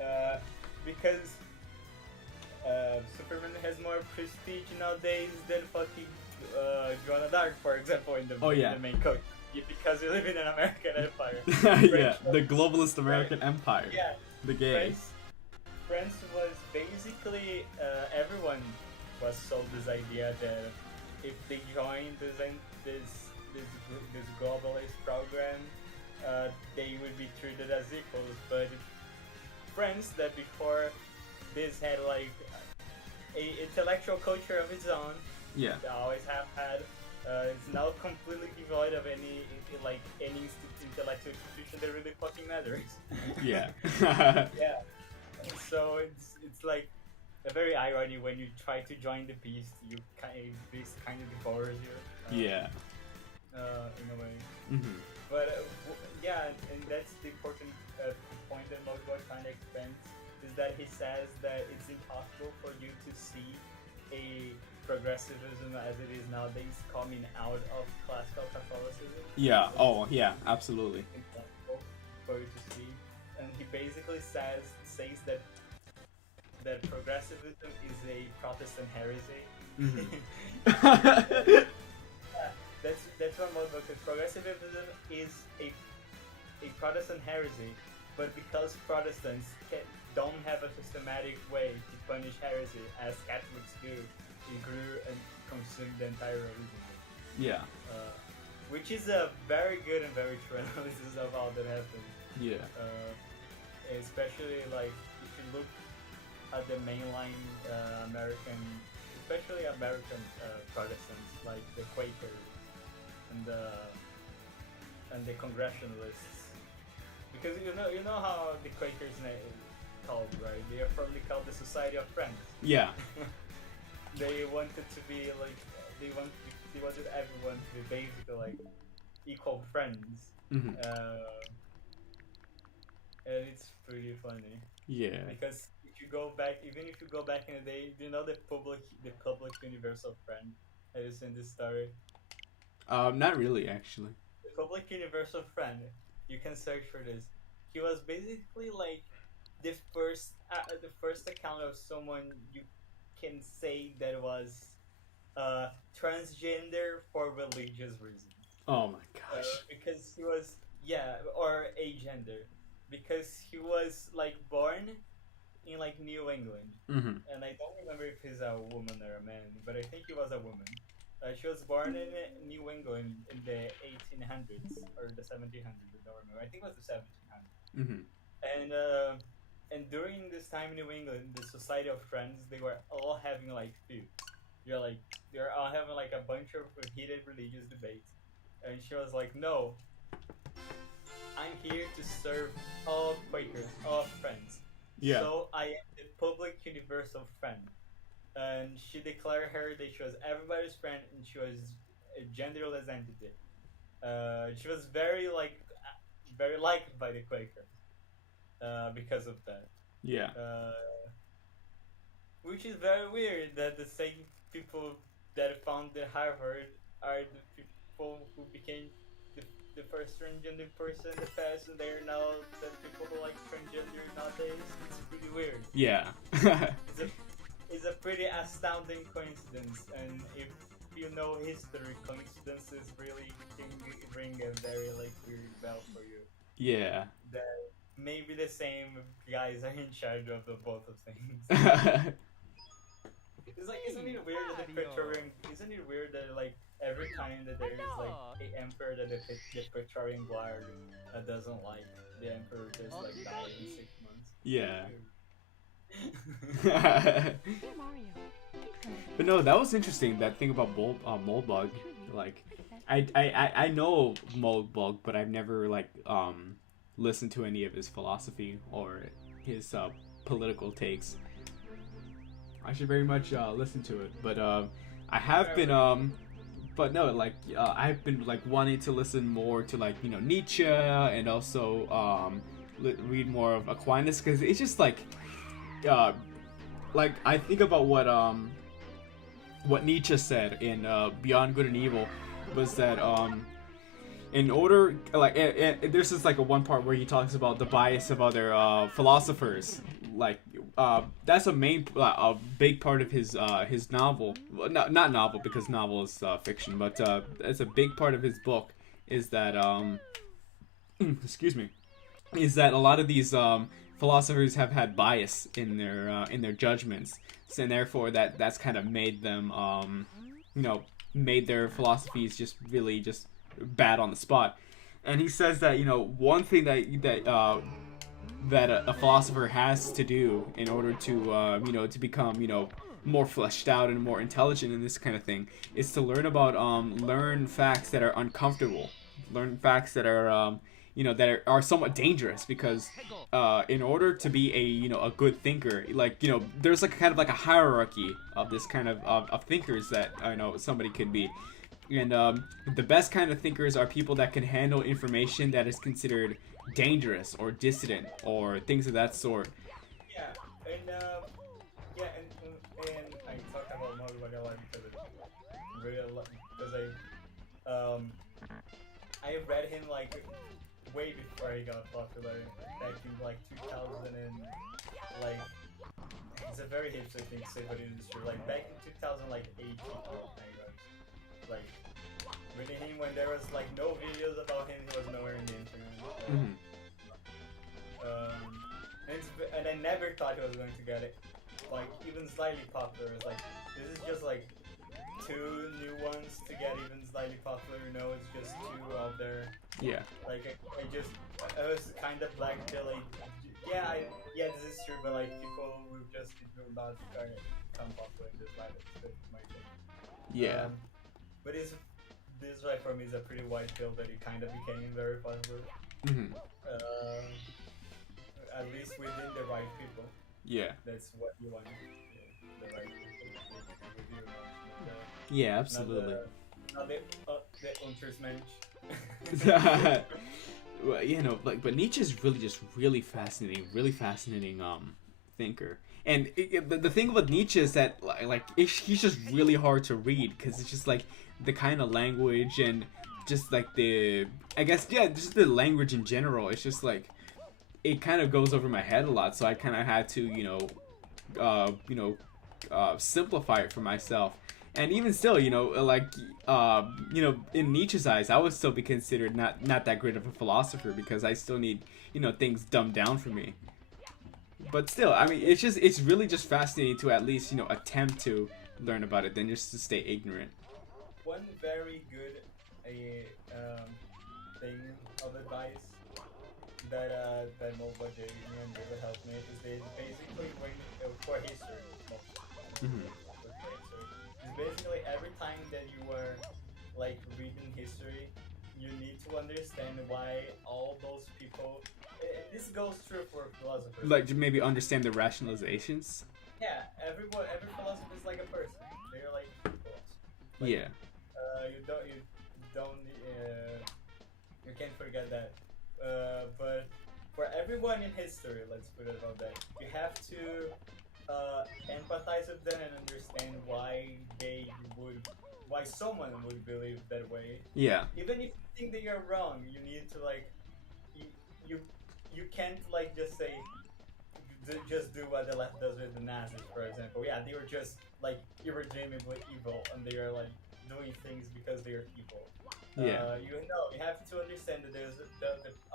uh, because Superman has more prestige nowadays than fucking Joanna Dark, for example, Oh in yeah, the main coach. Because we live in an American empire. yeah, French, the globalist American empire, yeah, the gay. France, France was basically everyone was sold this idea that if they joined this globalist program, they would be treated as equals. But France, that before this had like a intellectual culture of its own, Yeah, they always have had. It's now completely devoid of any intellectual institution that really fucking matters. yeah, Yeah. So it's like a very irony when you try to join the beast, this kind of devours you. yeah. In a way. Hmm. But yeah, and that's the important point that Mozart kind of expands is that he says that it's impossible for you to see a progressivism as it is nowadays coming out of classical Catholicism. Yeah. Oh, yeah. Absolutely. Impossible for you to see, and he basically says that progressivism is a Protestant heresy. Hmm. Yeah, that's what Mozart says. Progressivism is a Protestant heresy, but because Protestants don't have a systematic way to punish heresy as Catholics do, it grew and consumed the entire religion. Yeah. Which is a very good and very true analysis of how that happened. Yeah. Especially like if you look at the mainline American, especially American Protestants like the Quakers and the Congressionalists, because you know how the Quakers called, right? They are probably called the Society of Friends. Yeah. They wanted to be like they wanted everyone to be basically like equal friends. Hmm. And it's pretty funny Yeah. because even if you go back in the day, do you know the public universal friend? Have you seen this story? Not really, actually. The public universal friend. You can search for this. He was basically like the first account of someone you can say that was transgender for religious reasons. Oh my gosh. Because he was or agender, because he was like born in like New England, Hmm. and I don't remember if he's a woman or a man, but I think he was a woman. She was born in New England in the 1800s or the 1700s. I don't remember. I think it was the 1700s. Hmm. And and during this time in New England, the Society of Friends, they were all having like feuds. They're all having like a bunch of heated religious debates, and she was like, "No, I'm here to serve all Quakers, all friends. Yeah. So I am the public universal friend." And she declared her that she was everybody's friend, and she was a genderless entity. She was very liked by the Quakers because of that. Yeah. Uh, which is very weird that the same people that founded Harvard are the people who became the, the first transgender person in the past, and they're now the people who like transgender nowadays. It's pretty weird. Yeah. It's a, it's a pretty astounding coincidence, and if you know history, coincidences really can ring a very like weird bell for you. Yeah. That maybe the same guys are in charge of the both of things. It's like, isn't it weird that the Praetorian? Isn't it weird that like every time that there is like an emperor that the Praetorian Guard doesn't like, the emperor just like died in 6 months. Yeah. Hey, Mario. But no, that was interesting. That thing about Moldbug. Like, I know Moldbug, but I've never like listened to any of his philosophy or his political takes. I should very much listen to it, but I have been but no, like I've been like wanting to listen more to like Nietzsche and also read more of Aquinas, because it's just like I think about what Nietzsche said in Beyond Good and Evil, was that in order like there's just like a one part where he talks about the bias of other philosophers, like that's a big part of his novel. Well, not novel, because novel is fiction, but that's a big part of his book, is that excuse me, is that a lot of these philosophers have had bias in their judgments, and therefore that's kind of made them made their philosophies just really just bad on the spot. And he says that one thing that a philosopher has to do in order to to become more fleshed out and more intelligent in this kind of thing is to learn facts that are uncomfortable, learn facts that are that are somewhat dangerous, because in order to be a good thinker, like there's like kind of like a hierarchy of this kind of thinkers that somebody could be. And the best kind of thinkers are people that can handle information that is considered dangerous or dissident or things of that sort. Yeah, and I talk about Modular a lot because I read him like way before he got popular, back in like 2000, and like it's a very hipster thing to say about the industry. Like back in 2008, like reading him when there was like no videos about him, he was nowhere in the internet. Mm-hmm. And I never thought he was going to get it, like even slightly popular. It's like, this is just like 2 new ones to get even slightly popular. It's just 2 out there. Yeah. Like I was kind of black till like, this is true, but like people will just not become popular in this life. That's my thing. Yeah. But this right for me is a pretty wide field that it kind of became very popular. Mm-hmm. At least within the right people. Yeah. That's what you want. The right people with you. Yeah, absolutely. Not the Untersmensch. Well, but Nietzsche's really fascinating thinker. And the thing about Nietzsche is that he's just really hard to read, because it's just like the kind of language and just like just the language in general. It's just like it kind of goes over my head a lot, so I kind of had to simplify it for myself. And even still, in Nietzsche's eyes, I would still be considered not that great of a philosopher, because I still need, things dumbed down for me. But still, I mean, it's really just fascinating to at least, attempt to learn about it, than just to stay ignorant. One very good thing of advice that mobile gaming really helped me is they basically when for history, Hmm. it's basically every time that you are like reading history, you need to understand why all those people. This goes true for philosophers. Like to maybe understand the rationalizations. Yeah, every philosopher is like a person. They're like people. Like Yeah. you don't you can't forget that. But for everyone in history, let's put it about that, you have to empathize with them and understand why someone would believe that way. Yeah. Even if you think that you're wrong, you need to like you you, you can't like just say just do what the left does with the Nazis, for example. Yeah, they were just like irredeemably evil, and they are like doing things because they are evil. Yeah. You have to understand that the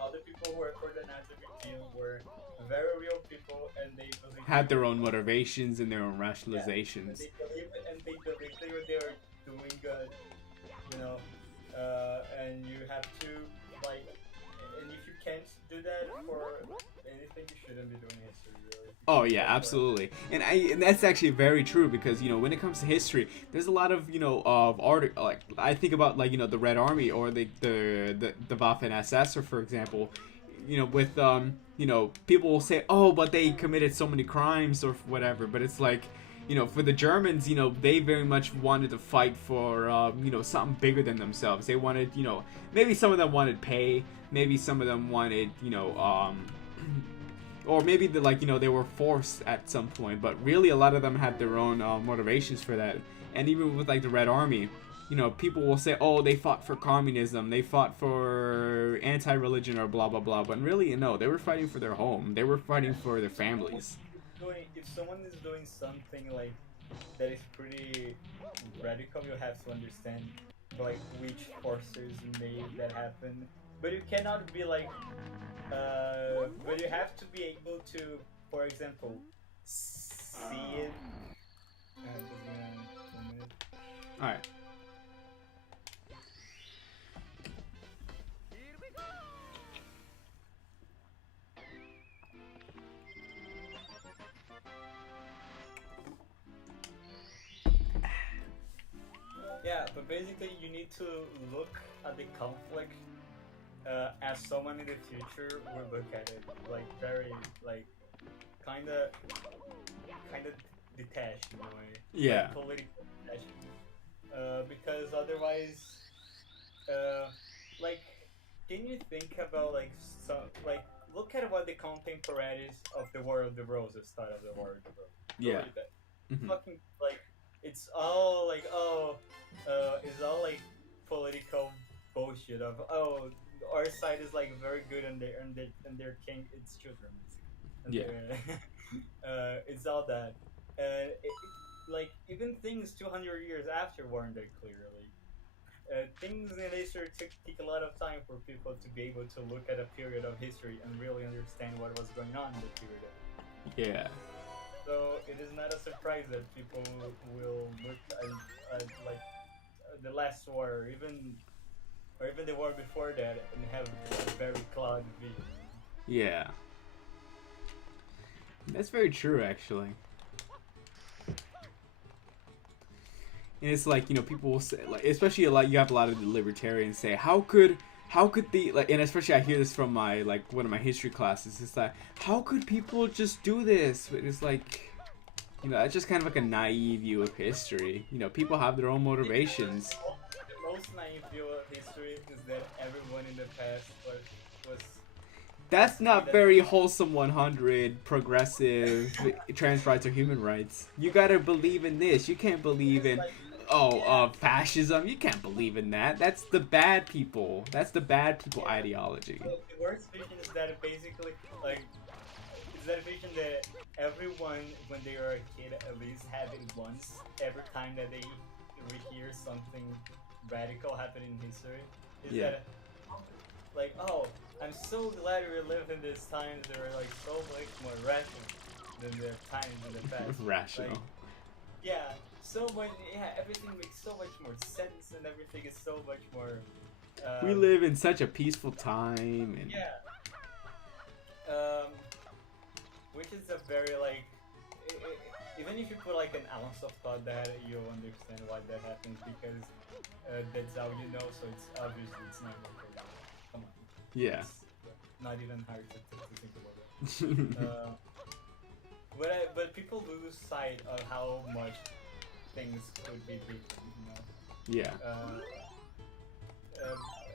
other people who were for the Nazi regime were very real people, and they believe Had their own motivations and their own yeah, rationalizations. and they believe they were doing good, you know. And you have to like, and if you can't do that for anything, you shouldn't be doing history really. Oh yeah, absolutely, and that's actually very true because when it comes to history, there's a lot of of art like I think about like the Red Army or the Waffen SS or for example, with people will say but they committed so many crimes or whatever, but it's like for the Germans they very much wanted to fight for something bigger than themselves. They wanted maybe some of them wanted pay, maybe some of them wanted or maybe they were forced at some point, but really a lot of them had their own motivations for that. And even with like the Red Army, people will say they fought for communism, they fought for anti-religion or blah blah blah, but really no, they were fighting for their home, they were fighting for their families. If someone is doing something like that is pretty radical, you have to understand like which forces made that happen. But you cannot be like, but you have to be able to, for example, see it. Just give me 1 minute. All right. Yeah, but basically you need to look at the conflict as someone in the future will look at it, like very, like, kind of detached in a way. Yeah. Like political detached. Because otherwise, uh, like, can you think about like look at what the contemporaries of the War of the Roses thought of the War of the Roses. Yeah. Read that. Mhm. Fucking like it's all like it's all like political bullshit of our side is like very good and their king its children and Yeah. it's all that like even things 200 years after weren't that clearly things in history take a lot of time for people to be able to look at a period of history and really understand what was going on in the period. Yeah. So it is not a surprise that people will look at like the last war, or even the war before that, and have a very clouded vision. Yeah. That's very true, actually. And it's like people will say, like, especially you have a lot of the libertarians say, how could the like, and especially I hear this from my like one of my history classes. It's like, how could people just do this? But it's like, that's just kind of like a naive view of history. People have their own motivations. The most naive view of history is that everyone in the past was That's not very wholesome 100 progressive trans rights or human rights. You gotta believe in this. You can't believe in fascism. You can't believe in that. That's the bad people. That's the bad people ideology. The worst vision is that basically like it's that vision that everyone when they are a kid at least have it once every time that they hear something radical happen in history. Is that like I'm so glad we live in these times that are like so much more rational than the times in the past. Rational. Like, yeah, so much. Yeah, everything makes so much more sense, and everything is so much more. We live in such a peaceful time, and Yeah, Um, which is a very like, even if you put like an ounce of thought that you'll understand why that happens because that's how you know. So it's obviously it's not normal. Come on. Yeah. It's not even hard to think about it. But people lose sight of how much things could be different, you know. Yeah.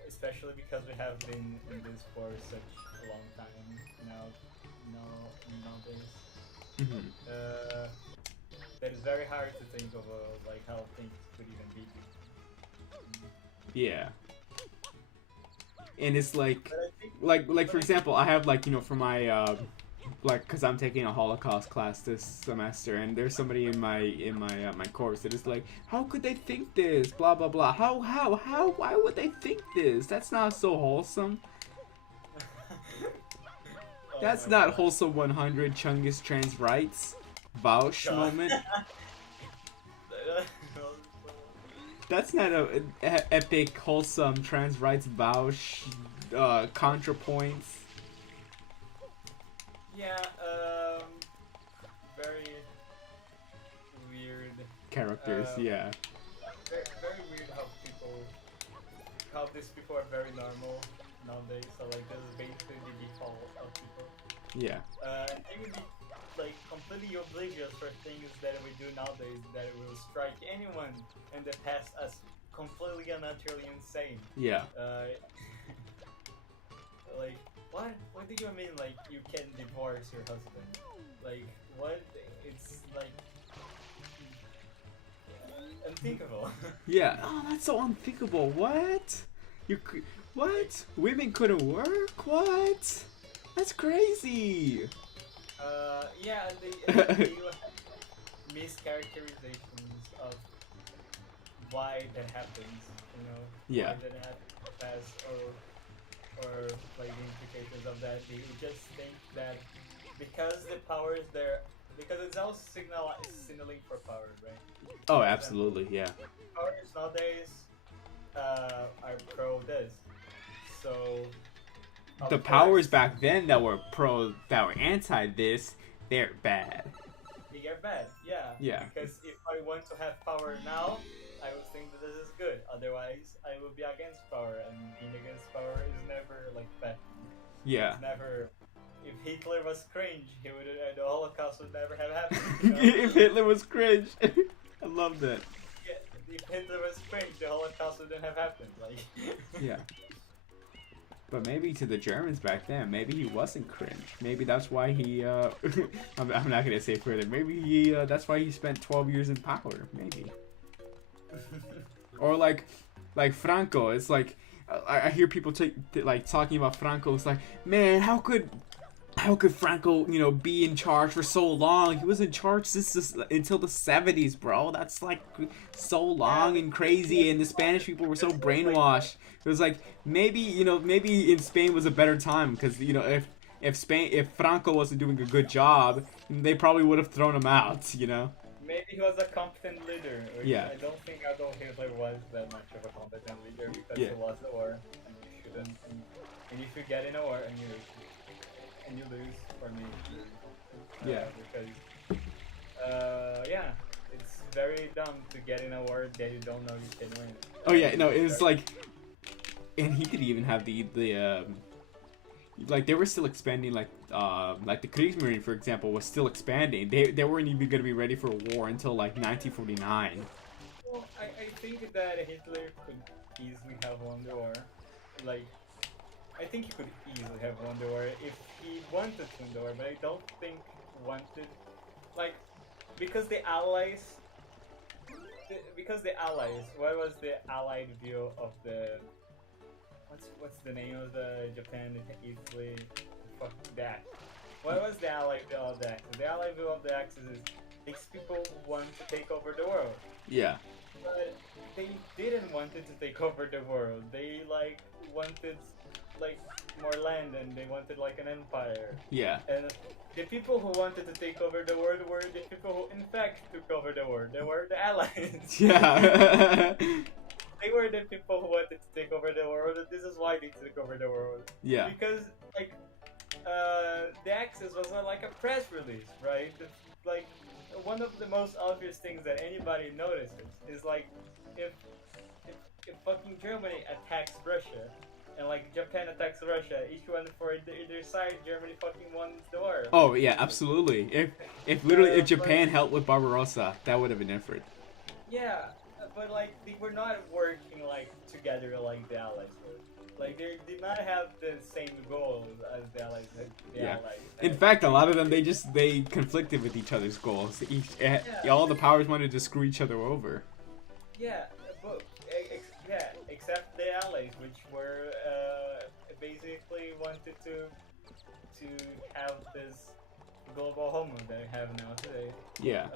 Especially because we have been in this for such a long time now. Nowadays, that is very hard to think of like how things could even be different. Yeah. And it's like, But I think, for example, I have like, you know, for my like, cause I'm taking a Holocaust class this semester, and there's somebody in my my course that is like, how could they think this? Blah blah blah. How? Why would they think this? That's not so wholesome. That's not God. wholesome 100 Chungus trans rights. Bausch God. moment. That's not a epic wholesome trans rights Bausch contrapoints. Yeah, very weird. Characters, yeah. Very, very weird how these people are very normal nowadays. So like this is basically the default of people. Yeah. And they would be like completely oblivious for things that we do nowadays that will strike anyone in the past as completely unnaturally insane. Yeah. Like what? What do you mean? Like you can divorce your husband? Like what? It's like unthinkable. Yeah. Oh, that's so unthinkable. What? What? Women couldn't work? What? That's crazy. Yeah, they mischaracterizations of why that happens, you know? Yeah. Why that happens, or like the implications of that. They just think that because the power is there, because it's all signaling for power, right? Oh, absolutely. Yeah. Powers nowadays are pro this, so The of powers course, back then that were anti this, they're bad. they are bad, yeah. Yeah. Because if I want to have power now, I would think that this is good. Otherwise, I will be against power, and being against power is never like bad. Yeah. It's never. If Hitler was cringe, the Holocaust would never have happened. You know? If Hitler was cringe. I love that. Yeah, if Hitler was cringe, the Holocaust wouldn't have happened. Like. Yeah. But maybe to the Germans back then, maybe he wasn't cringe. Maybe that's why he, I'm not gonna say further. Maybe he, that's why he spent 12 years in power. Maybe. Or like Franco. It's like, I hear people like talking about Franco. It's like, man, how could Franco, you know, be in charge for so long? He was in charge until the 70s, bro. That's like so long and crazy, and the Spanish people were so brainwashed. It was like maybe in Spain was a better time because, you know, if Franco wasn't doing a good job, they probably would have thrown him out, you know. Maybe he was a competent leader. Which Yeah. I don't think Adolf Hitler was that much of a competent leader because Yeah. he lost the war, and you shouldn't. And if you get in a war and you lose, for me, Yeah. because yeah, it's very dumb to get in a war that you don't know you can win. Oh yeah, no, it was like, and he didn't even have the like they were still expanding, like the Kriegsmarine, for example, was still expanding. They weren't even gonna be ready for a war until like 1949. Well, I think that Hitler could easily have won the war. Like, I think he could easily have won the war if he wanted to win the war, but I don't think wanted. Like, because the Allies. What was the Allied view of the? What's the name of the Japan, Italy, fuck that? What was the Allied view of the Axis? The Allied view of the Axis is these people want to take over the world. Yeah. But they didn't want it to take over the world. They like wanted like more land, and they wanted like an empire. Yeah. And the people who wanted to take over the world were the people who in fact took over the world. They were the Allies. Yeah. They were the people who wanted to take over the world. This is why they took over the world. Yeah. Because like the Axis was like a press release, right? Like one of the most obvious things that anybody notices is like if if, if fucking Germany attacks Russia and like Japan attacks Russia, each one for either side, Germany fucking won the war. Oh yeah, absolutely. If literally if But Japan helped with Barbarossa, that would have been different. yeah, but like they were not working like together like the Allies were. Like they did not have the same goals as the Allies. Yeah. In Had. fact, a lot of them they conflicted with each other's goals. Yeah. All the powers wanted to screw each other over. Yeah, but except the Allies, which were basically wanted to have this global homeland that we have now today. Yeah.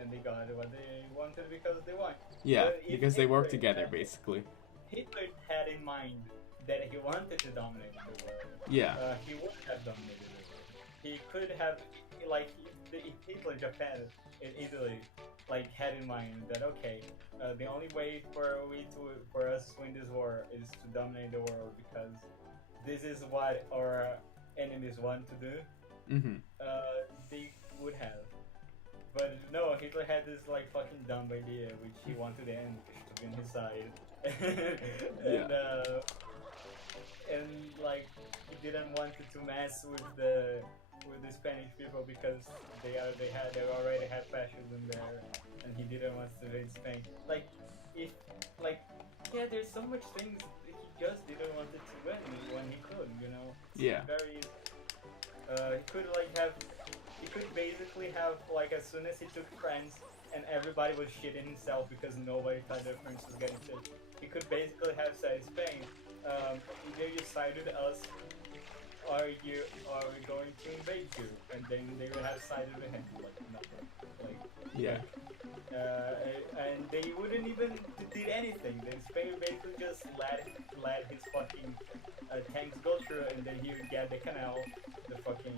And they got what they wanted because they won. Yeah, But if because they work Hitler together basically. Hitler had in mind that he wanted to dominate the world. Yeah. He would have dominated the world. He could have, like, if Hitler, Japan, and Italy, like, had in mind that okay, the only way for us to win this war is to dominate the world because this is what our enemies want to do. Mm-hmm. They would have. But no, Hitler had this like fucking dumb idea, which he wanted the English to be on his side, and like he didn't want to mess with the Spanish people because they already had fascism there, and he didn't want to invade Spain. Like if like yeah, there's so much things that he just didn't want it to win when he could, you know. It's Yeah. very he could basically have like as soon as he took France and everybody was shitting himself because nobody thought that France was getting sick. He could basically have said Spain, either you side with us or we going to invade you, and then they would have sided with him. Yeah. And they wouldn't even did anything. Then Spain basically just let his fucking tanks go through, and then he would get the canal, the fucking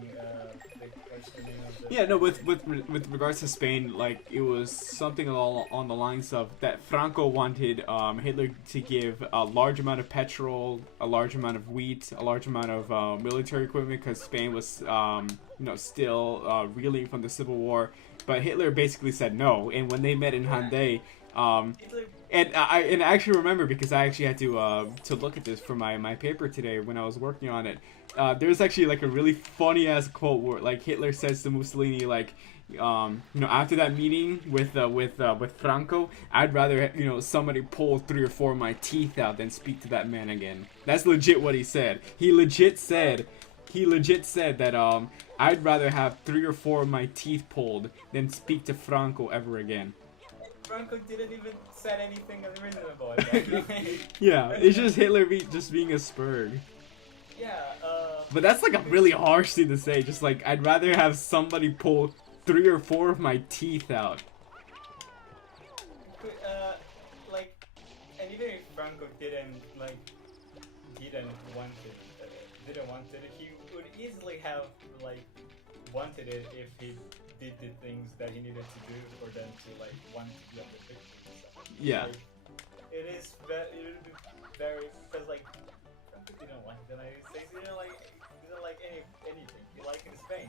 what's the name of the? Yeah, no, with regards to Spain, like it was something on the lines of that Franco wanted Hitler to give a large amount of petrol, a large amount of wheat, a large amount of military equipment because Spain was still reeling from the Civil War. But Hitler basically said no, and when they met in Hyundai, and I actually remember because I actually had to look at this for my paper today when I was working on it. There's actually like a really funny ass quote where like Hitler says to Mussolini like, after that meeting with Franco, I'd rather somebody pull 3 or 4 of my teeth out than speak to that man again. That's legit what he said. He legit said that I'd rather have 3 or 4 of my teeth pulled than speak to Franco ever again. Franco didn't even say anything unreasonable about that. Yeah, it's just Hitler just being a spurg. Yeah, But that's like a really harsh thing to say. Just like, I'd rather have somebody pull 3 or 4 of my teeth out. And even if Franco didn't want it, he would easily have wanted it if he did the things that he needed to do for them to want to be on the picture. So, Yeah. It would be very because Franco didn't want the United States. He didn't like anything. He liked Spain.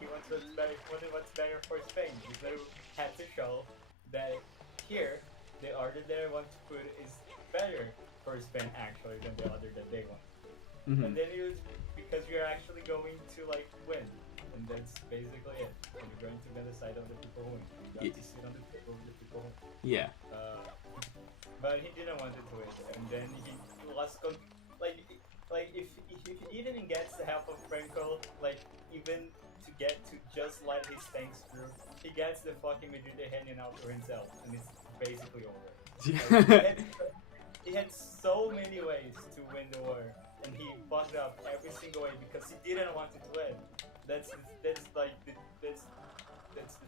He wanted what's better for Spain. He had to show that here the order that I want to put is better for Spain actually than the other that they want. Mm-hmm. And then it was because you're actually going to win, and that's basically it. And you're going to be on the side of the people who win. You got to sit on the table of the people who win. Yeah. But he didn't want it to win, and then he lost. If he even gets the help of Franco, even to get to just let his tanks through, he gets the fucking Mediterranean out for himself, and it's basically over. He had so many ways to win the war, and he fucked up every single way because he didn't want it to win. That's the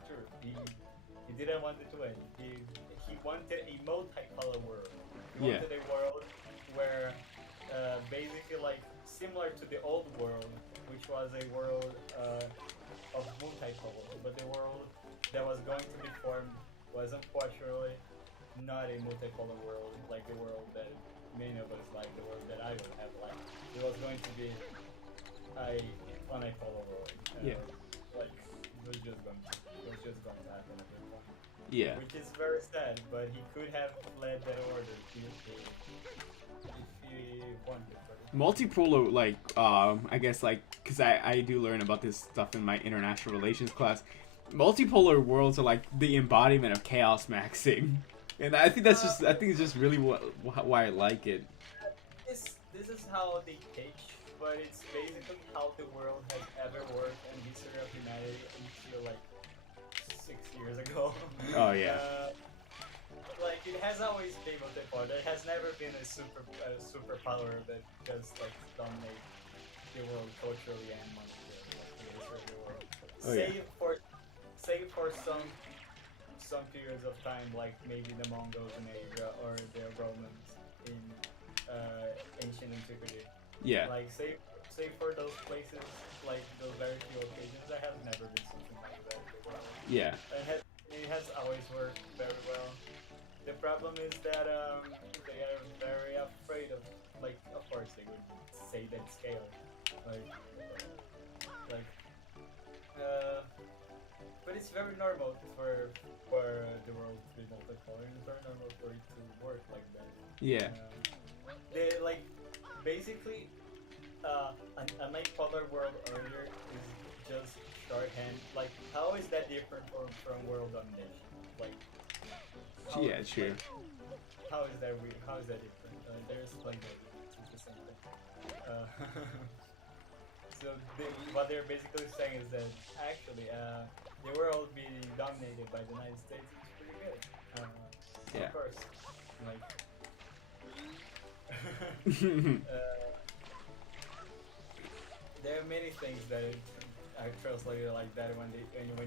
truth. He didn't want it to win. He wanted a multicolor world. He wanted a world where basically similar to the old world, which was a world of multicolor, but the world that was going to be formed was unfortunately not a multicolor world like the world that many of us like, the world that I would have liked. It was going to be I when I follow Yeah. like it was just going to happen at this point. Yeah. Which is very sad, but he could have led that order if he wanted. Multipolar, like, I guess, like, because I do learn about this stuff in my international relations class. Multipolar worlds are like the embodiment of chaos maxing, and I think I think it's just really why I like it. This is how they teach, but it's basically how the world has ever worked and history of humanity until like 6 years ago. Oh yeah. Like it has always been multipolar. There has never been a superpower that just like dominate the world culturally and monetarily, like the history of the world. Oh, yeah. Save for some periods of time, like maybe the Mongols in Asia or the Romans in ancient antiquity. Yeah. Like save for those places, like those very few occasions, there has never been something like that in the world. Yeah. It has always worked very well. The problem is that they are very afraid of, like, of course they would say that scale, like, but it's very normal for the world to be multipolar, and it's very normal for it to work like that. Yeah. They like basically an unipolar world order is just shorthand. Like, how is that different from world domination? Like. Yeah, true. How is that weird? How is that different? There's like it's the same thing. So what they're basically saying is that actually the world being dominated by the United States is pretty good. Yeah. Of course, like there are many things that are translated like that when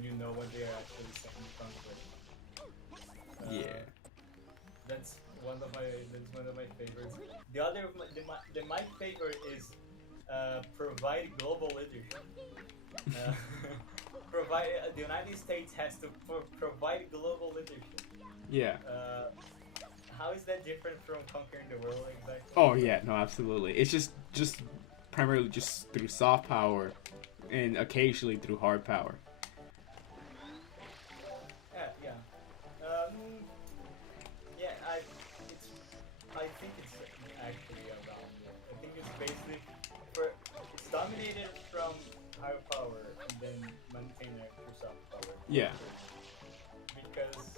you know what they are actually saying in conflict. Yeah. That's one of my favorites. My favorite is provide global leadership. The United States has to provide global leadership. Yeah. How is that different from conquering the world exactly? Oh yeah, no, absolutely. It's just primarily just through soft power, and occasionally through hard power. Yeah. I think it's actually around it. I think it's basically it's dominated from high power and then maintained through soft power. Yeah. Because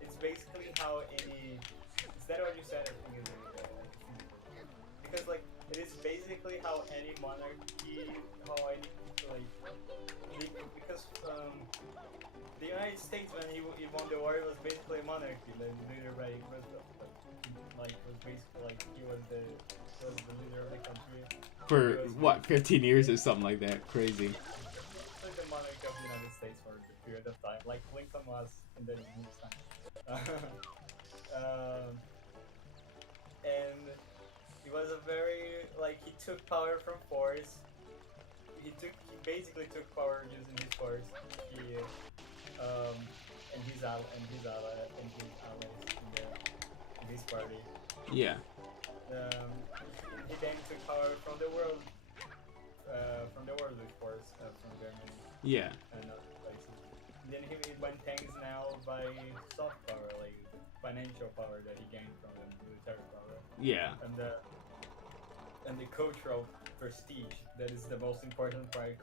it's basically how any. Is that what you said? I think is because like it is basically how any monarchy, because the United States when he won the war, it was basically a monarchy, like leader by Roosevelt. Like was basically like he was the leader of the country For what, 15 years or something like that? Crazy. Like the monarch of the United States for the period of time, like Lincoln was in the his time. And he was a very he took power from force. He basically took power using his force. He and his allies in his party. Yeah. He then took power from the world with force from Germany. Yeah. And other places. And then he went things now by soft power, like financial power that he gained from the military power. Yeah. And the cultural prestige that is the most important part.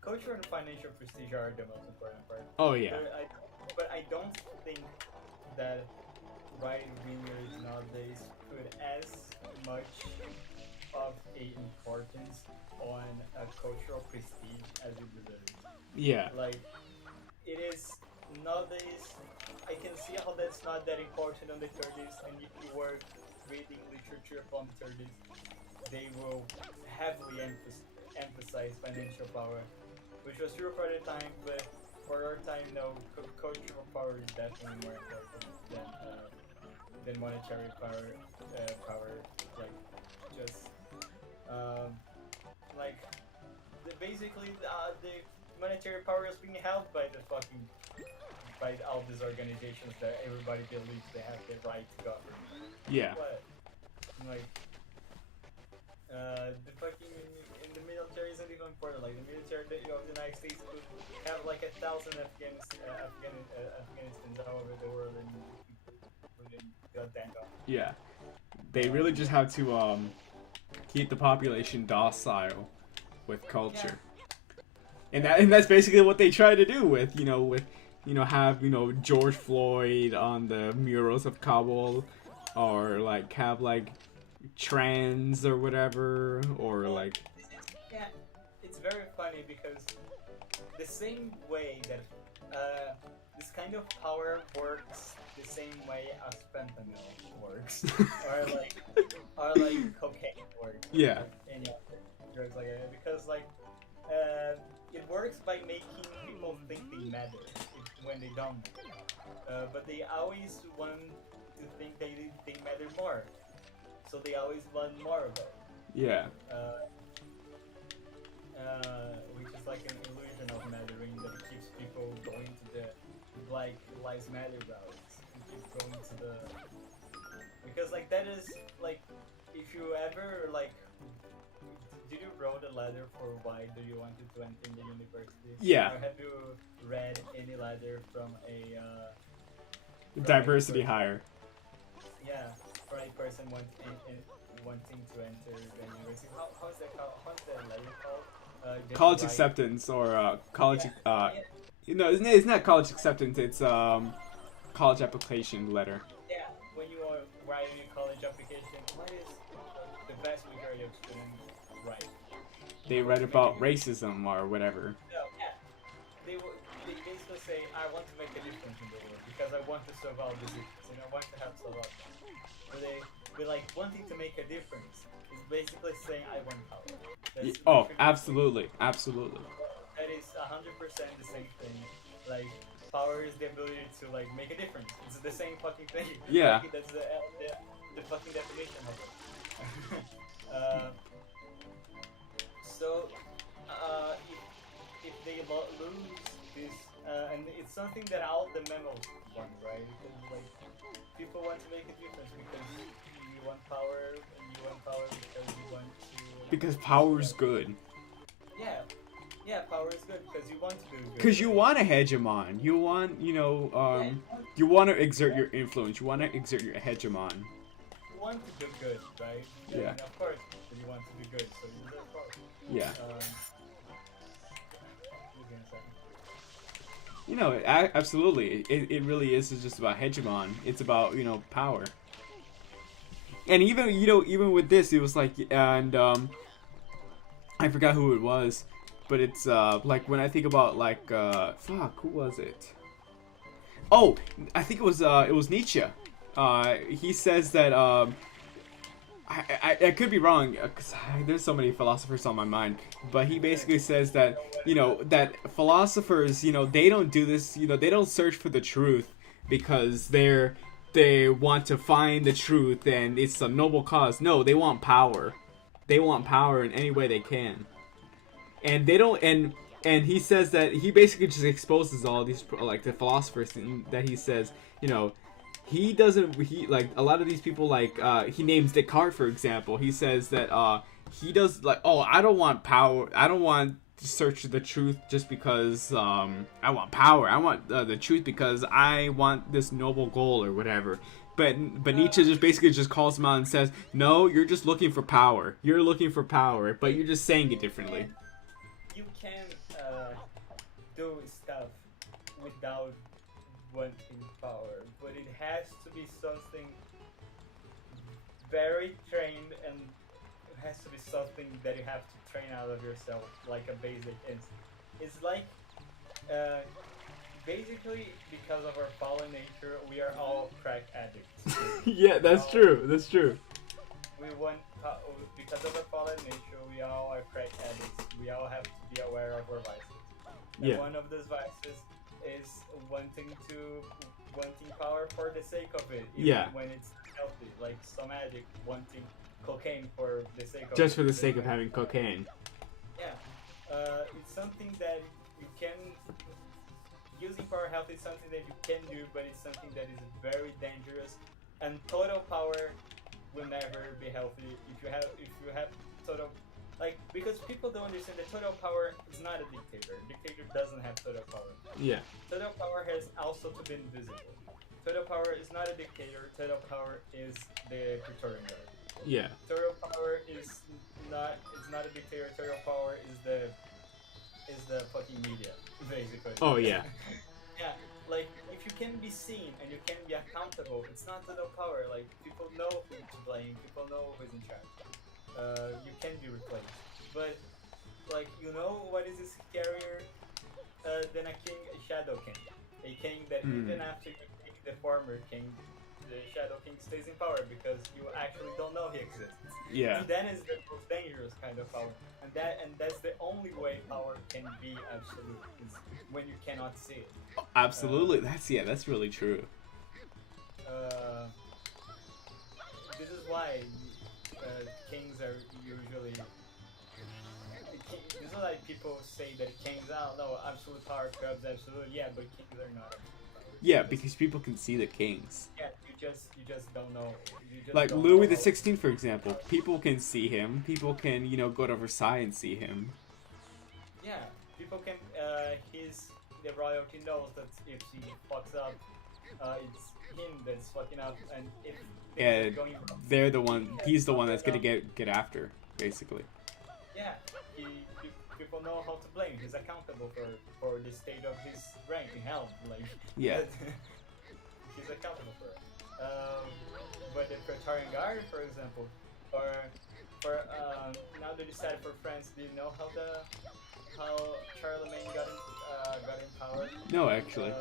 Cultural and financial prestige are the most important part. Oh yeah. But I don't think that right wingers nowadays put as much of a importance on a cultural prestige as it deserves. Yeah. Like it is nowadays. I can see how that's not that important on the 30s, and if you were reading literature from the 30s, they will heavily emphasize financial power, which was true for the time, but for our time, no. Cultural power is definitely more important than monetary power. Basically the monetary power is being held by all these organizations that everybody believes they have the right to govern. Yeah. But the fucking in the Middle military isn't even important. Like the military of the United States could have like 1,000 Afghanistans all over the world, and wouldn't goddamn go. Yeah. They really just have to keep the population docile with culture. Yeah. And that's basically what they try to do with have George Floyd on the murals of Kabul, or like have like trans or whatever, or like Yeah, it's very funny because the same way that this kind of power works the same way as fentanyl works, or like cocaine works. Yeah. Like any other drugs like that, because like it works by making people think they matter when they don't. But they always want to think they matter more, so they always want more of it. Yeah. Which is like an illusion of mattering that keeps people going to the Black Lives Matter routes. And keep going to the, because like that is like, if you ever like, did you wrote a letter for why do you want to enter the university? Yeah. Or have you read any letter from a Diversity hire. Yeah, for a person wanting to enter the university. How's that called? How's that letter called? College acceptance, or college. It's not college acceptance. It's college application letter. Yeah, when you are writing a college application, what is the vast majority of students write? They write about racism or whatever. No, yeah. They basically say, I want to make a difference in the world because I want to solve all these issues and I want to help solve all them. But they like wanting to make a difference is basically saying I want power. Absolutely. Absolutely. That is 100% the same thing. Like, power is the ability to like make a difference. It's the same fucking thing. Yeah. Like, that's the fucking definition of it. So, if they lose this, and it's something that all the mammals want, right? Because like people want to make a difference because you want power, and you want power because you want to. Because power is good. Yeah, power is good because you want to do good. Because you want a hegemon. You want, you want to exert your influence. You want to exert your hegemon. You want to do good, right? Yeah. And of course, you want to do good, so you do power. Yeah. Give me a second. Absolutely. It really is just about hegemon. It's about, power. And even with this, it was like, and I forgot who it was, but it's like when I think about like who was it? Oh, I think it was Nietzsche. He says that I could be wrong because there's so many philosophers on my mind, but he basically says that that philosophers they don't do this, they don't search for the truth because they want to find the truth and it's a noble cause. No, they want power. They want power in any way they can, and they don't. And he says that he basically just exposes all these like the philosophers, and that he says he like a lot of these people, like he names Descartes, for example. He says that he does like, I don't want power. I don't want to search the truth just because I want power. I want the truth because I want this noble goal or whatever. But Nietzsche just basically just calls him out and says, no, you're just looking for power. You're looking for power, but you're just saying it differently. You can do stuff without wanting power, but it has to be something very trained, and it has to be something that you have to train out of yourself, like a basic instinct. It's like basically because of our fallen nature, we are all crack addicts. Yeah, that's true. That's true. We want because of our fallen nature, we all are crack addicts. We all have to be aware of our vices. And one of those vices is wanting power for the sake of it, even when it's healthy. Like some addict wanting cocaine for the sake of just for the sake of having cocaine. Yeah, it's something that you can. Using power health is something that you can do, but it's something that is very dangerous. And total power will never be healthy. If you have total like because people don't understand that total power is not a dictator. Dictator doesn't have total power. Yeah. Total power has also to be invisible. Total power is not a dictator. Total power is the Praetorian Guard. Yeah. Total power is not. It's not a dictator. Total power is the fucking media, basically. Oh yeah. Yeah, like if you can be seen and you can be accountable, it's not total power. Like people know who to blame, people know who's in charge. You can be replaced, but like you know what is scarier than a king, a shadow king, a king that even after you take the former king, the shadow king stays in power because you actually don't know he exists. Yeah. And that is the most dangerous kind of power, and that's the only way power can be absolute is when you cannot see it. Absolutely. That's really true. Uh, this is why kings are usually. This is why people say that kings, oh no, absolute power corrupts absolute. Yeah, but kings are not absolute power. Yeah, because people can see the kings. Yeah, you just don't know. You just Like don't Louis know the 16th, for example. People can see him. People can, go to Versailles and see him. Yeah, people can. The royalty knows that if he fucks up, it's him that's fucking up, and if Yeah, going wrong, they're the one. He's the one that's gonna get after, basically. yeah, people know how to blame. He's accountable for the state of his rank in hell. Like Yeah. he's accountable for it. But the Praetorian Guard, for example, or for now they decided for France. Do you know how Charlemagne got in power? No, actually.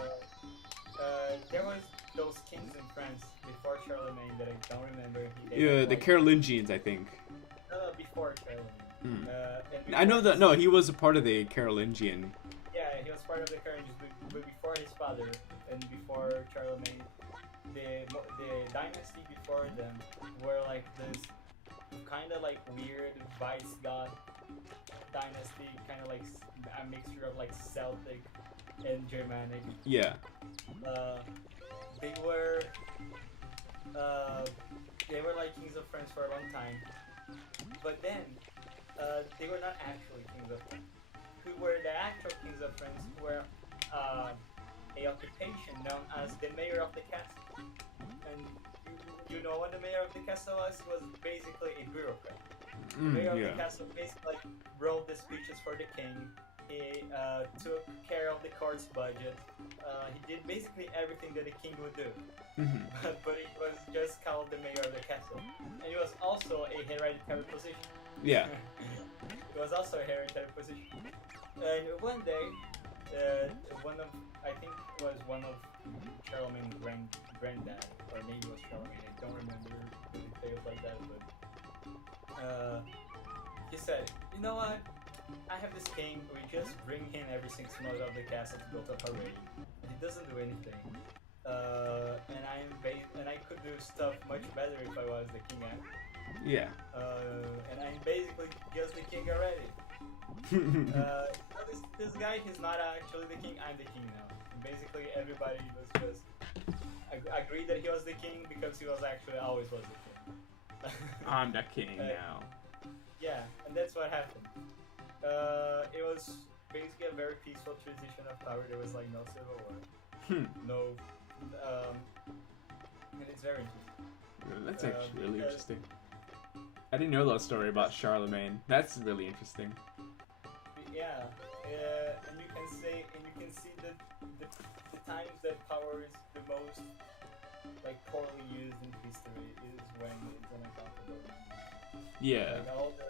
There was those kings in France before Charlemagne that I don't remember. Yeah, the Carolingians, I think. Before Charlemagne. And I know before that. No, he was a part of the Carolingian. Yeah, he was part of the Carolingians, but before his father and before Charlemagne, the dynasty before them were like this kind of like weird vice-god dynasty, kind of like a mixture of like Celtic and Germanic. Yeah. They were like kings of France for a long time, but then they were not actually kings of France. Who were the actual kings of France were a occupation known as the mayor of the castle. And you know what the mayor of the castle was? He was basically a bureaucrat. The mayor of the castle basically wrote the speeches for the king. He took care of the court's budget. He did basically everything that a king would do. But he was just called the mayor of the castle. And he was also a hereditary position. Yeah. It was also a hereditary position. And one day, I think it was one of Charlemagne's granddad, or maybe it was Charlemagne, I don't remember the details like that, but he said, you know what, I have this king, we just bring him every 6 months of the castle to go to a parade, and he doesn't do anything, and I could do stuff much better if I was the king after. Yeah. And I'm basically just the king already. This guy, he's not actually the king, I'm the king now. And basically everybody was just agreed that he was the king because he was actually always was the king. I'm the king now. Yeah, and that's what happened. It was basically a very peaceful transition of power. There was like no civil war. No, and it's very interesting. That's actually really interesting. I didn't know that story about Charlemagne. That's really interesting. Yeah, and you can see that the times that power is the most like poorly used in history is when it's unaccountable. Yeah. Like all the,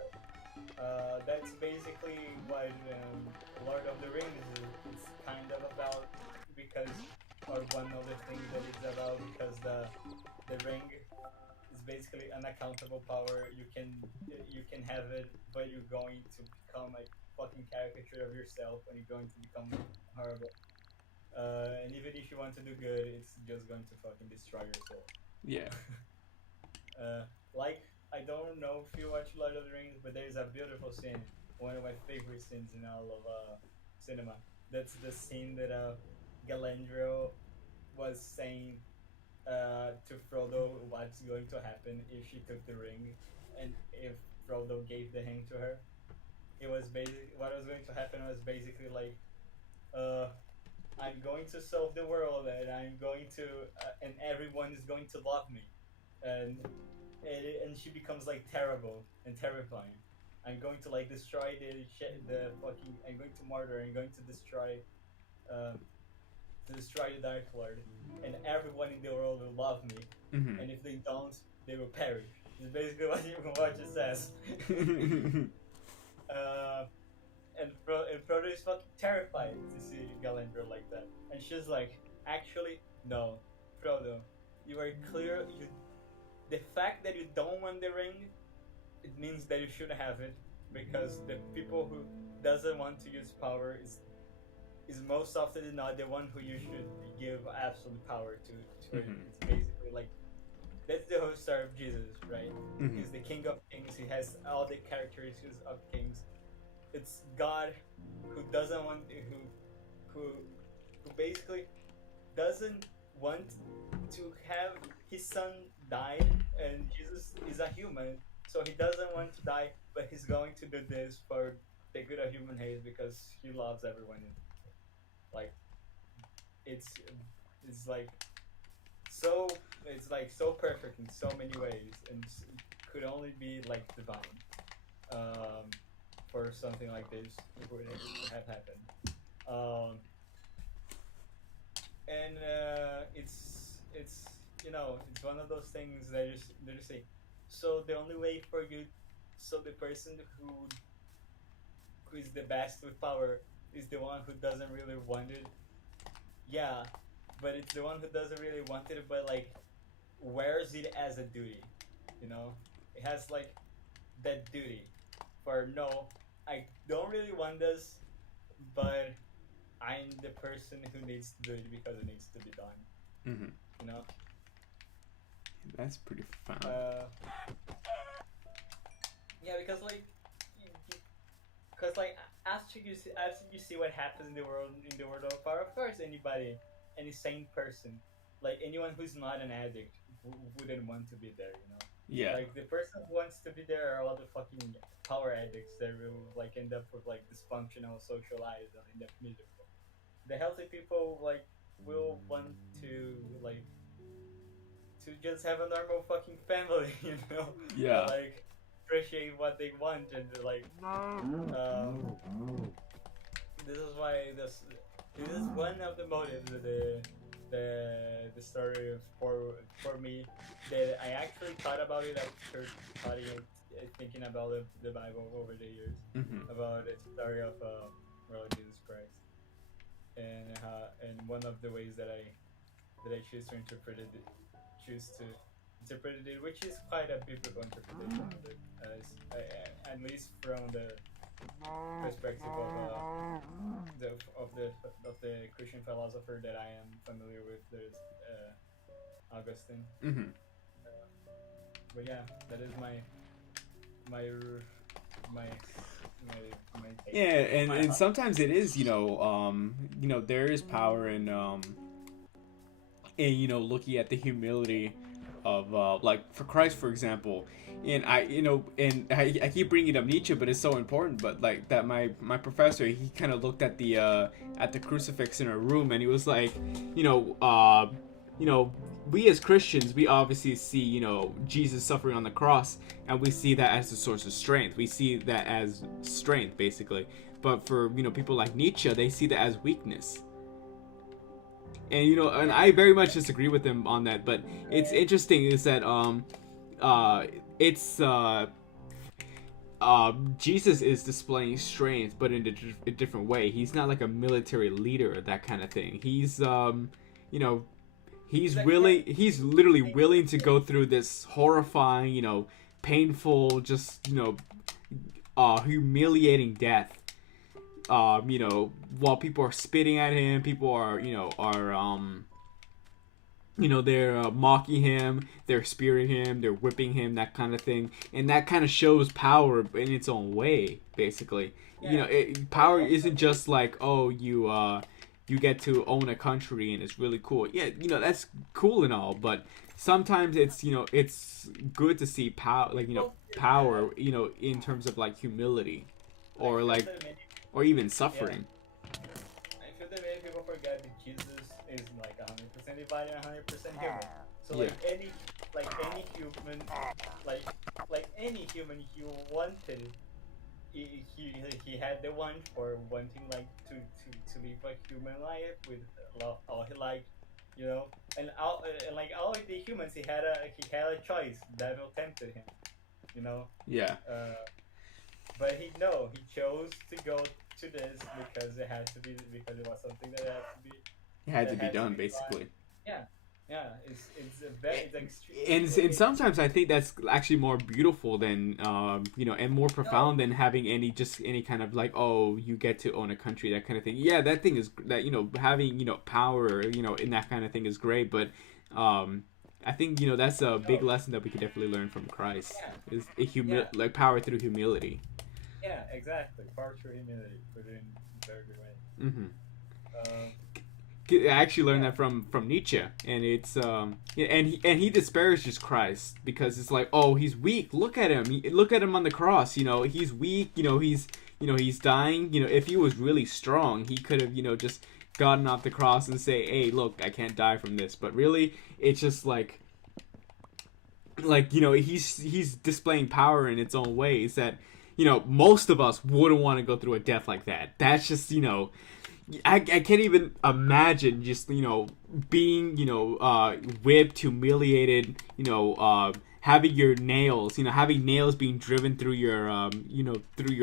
that's basically what Lord of the Rings is kind of about, because, or one of the things that it's about, because the ring is basically unaccountable power. You can have it, but you're going to become a fucking caricature of yourself, and you're going to become horrible. And even if you want to do good, it's just going to fucking destroy your soul. Yeah. Like, I don't know if you watch Lord of the Rings, but there's a beautiful scene, one of my favorite scenes in all of cinema. That's the scene that Galadriel was saying to Frodo what's going to happen if she took the ring, and if Frodo gave the ring to her. it was basic. What was going to happen was basically like, uh, I'm going to solve the world, and I'm going to, and everyone is going to love me, and and she becomes like terrible and terrifying. I'm going to like destroy the fucking. I'm going to murder. I'm going uh, to destroy the Dark Lord, and everyone in the world will love me, Mm-hmm. and if they don't, they will perish. It's basically what it says. uh, and Frodo is fucking terrified to see Galadriel like that, and she's like, actually, no, Frodo, you are clear. You the fact that you don't want the ring, it means that you should have it, because the people who doesn't want to use power is most often than not the one who you should give absolute power to it. Mm-hmm. It's basically like that's the whole story of Jesus, right? Mm-hmm. He's the King of Kings. He has all the characteristics of kings. It's God who doesn't want who who basically doesn't want to have his son die, and Jesus is a human, so he doesn't want to die, but he's going to do this for the good of human race because he loves everyone. Like it's it's like so it's like so perfect in so many ways, and could only be like divine, um, for something like this would have happened. Um, and it's it's one of those things that you say. So the only way for you, so the person who is the best with power is the one who doesn't really want it. Yeah, but it's the one who doesn't really want it, but like wears it as a duty. You know, it has like that duty for no, I don't really want this, but I'm the person who needs to do it because it needs to be done. Mm-hmm. You know. That's pretty fun. Yeah, because like, because like after you see what happens in the world of power, of course any sane person, like anyone who's not an addict, wouldn't want to be there. You know. Yeah. Like the person who wants to be there are all the fucking power addicts that will like end up with like dysfunctional social lives and end up miserable. The healthy people like will want to like to just have a normal fucking family, you know? Yeah. Like appreciate what they want and like this is why this is one of the motives of the story of for me that I actually thought about it after studying it, thinking about the Bible over the years, Mm-hmm. about the story of Lord Jesus Christ, and one of the ways that I choose to interpret it, which is quite a biblical interpretation of it, at least from the perspective of the Christian philosopher that I am familiar with. There's Augustine. Mm-hmm. But yeah, that is my my my take. Yeah, and sometimes it is, there is power in looking at the humility of like for Christ, for example. And I keep bringing up Nietzsche, but it's so important. But like that, my professor, he kind of looked at the crucifix in our room, and he was like, we as Christians, we obviously see Jesus suffering on the cross, and we see that as the source of strength. We see that as strength, basically. But for people like Nietzsche, they see that as weakness. And I very much disagree with him on that. But it's interesting is that it's Jesus is displaying strength, but in a different way. He's not like a military leader, that kind of thing. He's he's literally willing to go through this horrifying, painful, just humiliating death. While people are spitting at him, people are they're mocking him, they're spearing him, they're whipping him, that kind of thing, and that kind of shows power in its own way, basically. Yeah. Power isn't just like, oh, you get to own a country and it's really cool. Yeah, that's cool and all, but sometimes it's it's good to see power, like power, in terms of like humility. I or feel like, that many, or even yeah, suffering. I feel that many people forget that Jesus is like 100% divine and 100% human. So Yeah. like any human, like any human you wanted, he had the want for wanting like to live a human life with all he liked, you know, and like all of the humans he had a choice. Devil tempted him, you know, Yeah. uh, but he chose to go to this because it had to be because it was something It had to that be had to done, be done. basically. Yeah, yeah, it's a very it's extreme. And sometimes I think that's actually more beautiful than and more No, profound than having any kind of like, oh, you get to own a country, that kind of thing. Yeah, that thing is that, having power, in that kind of thing is great, but I think that's a big no, lesson that we could definitely learn from Christ, yeah, is a yeah, like power through humility. yeah, exactly. Power through humility, put it in very good way. Mm-hmm. Um, I actually learned yeah, that from Nietzsche, and it's and he disparages Christ because it's like, oh, he's weak. Look at him. Look at him on the cross. He's weak. He's dying. If he was really strong, he could have just gotten off the cross and say, hey, look, I can't die from this. But really, it's just like he's displaying power in its own ways that most of us wouldn't want to go through a death like that. That's just I can't even imagine just being whipped, humiliated, having your nails, having nails being driven through your through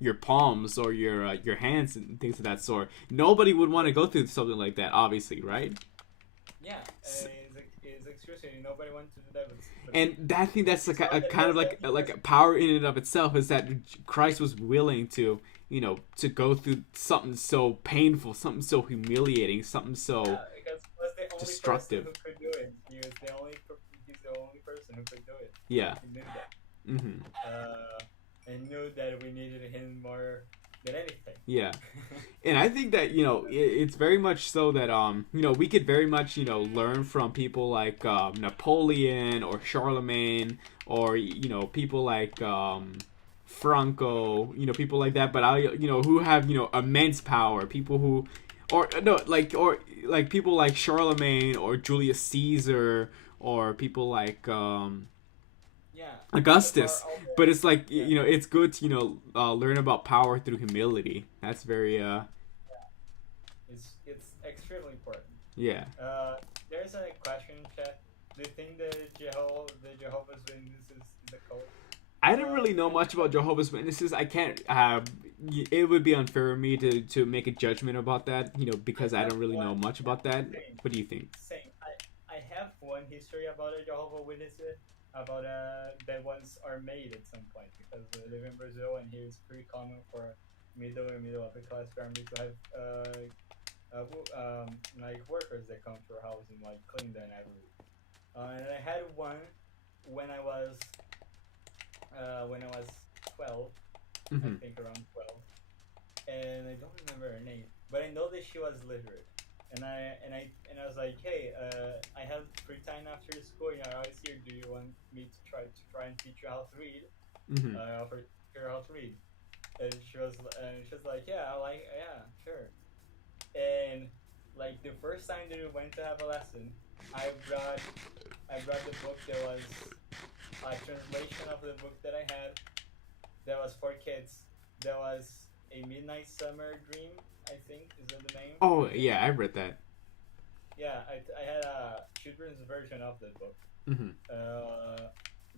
your palms or your hands and things of that sort. Nobody would want to go through something like that, obviously, right? yeah. It's excruciating. Nobody wants to do that, And I think that's like it's not a that kind of that's the like only like a person. power in and of itself, is that Christ was willing to to go through something so painful, something so humiliating, something so Yeah, because he was the only person destructive. who could do it. He's the only person who could do it, and Yeah. he knew that. Hmm. And knew that we needed him more than anything. Yeah. And I think that it's very much so that we could very much learn from people like Napoleon or Charlemagne, or people like Franco, people like that, but I who have immense power, people who or no like or like people like Charlemagne or Julius Caesar, or people like Yeah, the power. Augustus. All the But it's like yeah, it's good to learn about power through humility. That's very yeah. It's extremely important. yeah. There's a question in chat. Do you think the Jehovah's Witnesses is a cult? I don't really know I much about Jehovah's Witnesses. I can't. It would be unfair of me to make a judgment about that. I Because I have don't really one. know much Yeah, about that. same. What do you think? Same. I have one history about a Jehovah Witnesses about that ones are made at some point because I live in Brazil and here it's pretty common for middle upper class family to have like workers that come to our house and like clean them every week. And I had one when I was 12, I Hmm. think around 12, and I don't remember her name, but I know that she was literate. And I was like, hey, I have free time after school. You're always here. Do you want me to try and teach you how to read? Hmm. I offered to teach her how to read, and she was like, yeah, yeah, sure. And like the first time that we went to have a lesson, I brought I brought the book that was a translation of the book that I had that was for kids. That was A Midnight Summer Dream, I think is that the name. Oh yeah, I've read that. Yeah, I had a children's version of that book. Hmm.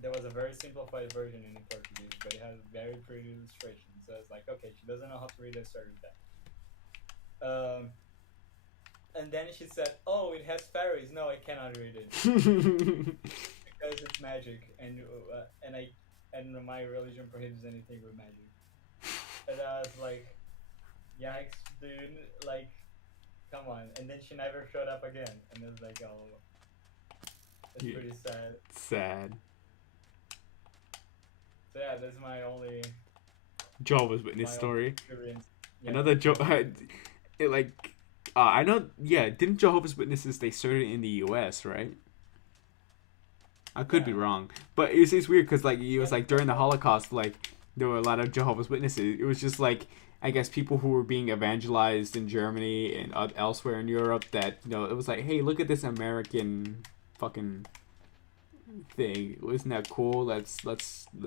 There was a very simplified version in Portuguese, but it has very pretty illustrations. So I was like, okay, she doesn't know how to read. I started with that. And then she said, "Oh, it has fairies. No, I cannot read it because it's magic, and my religion prohibits anything with magic." And I was like, "Yikes, dude! Like, come on!" And then she never showed up again, and it was like, "Oh, it's Yeah. pretty sad." Sad. So yeah, that's my only Jehovah's Witness story. experience. Yeah, Another like I know. Yeah, didn't Jehovah's Witnesses, they started in the U.S., right? I could be yeah, wrong, but it's weird because like it was yeah. like during the Holocaust, like there were a lot of Jehovah's Witnesses. It was just like I guess people who were being evangelized in Germany and elsewhere in Europe that it was like, hey, look at this American fucking thing. Isn't that cool? Let's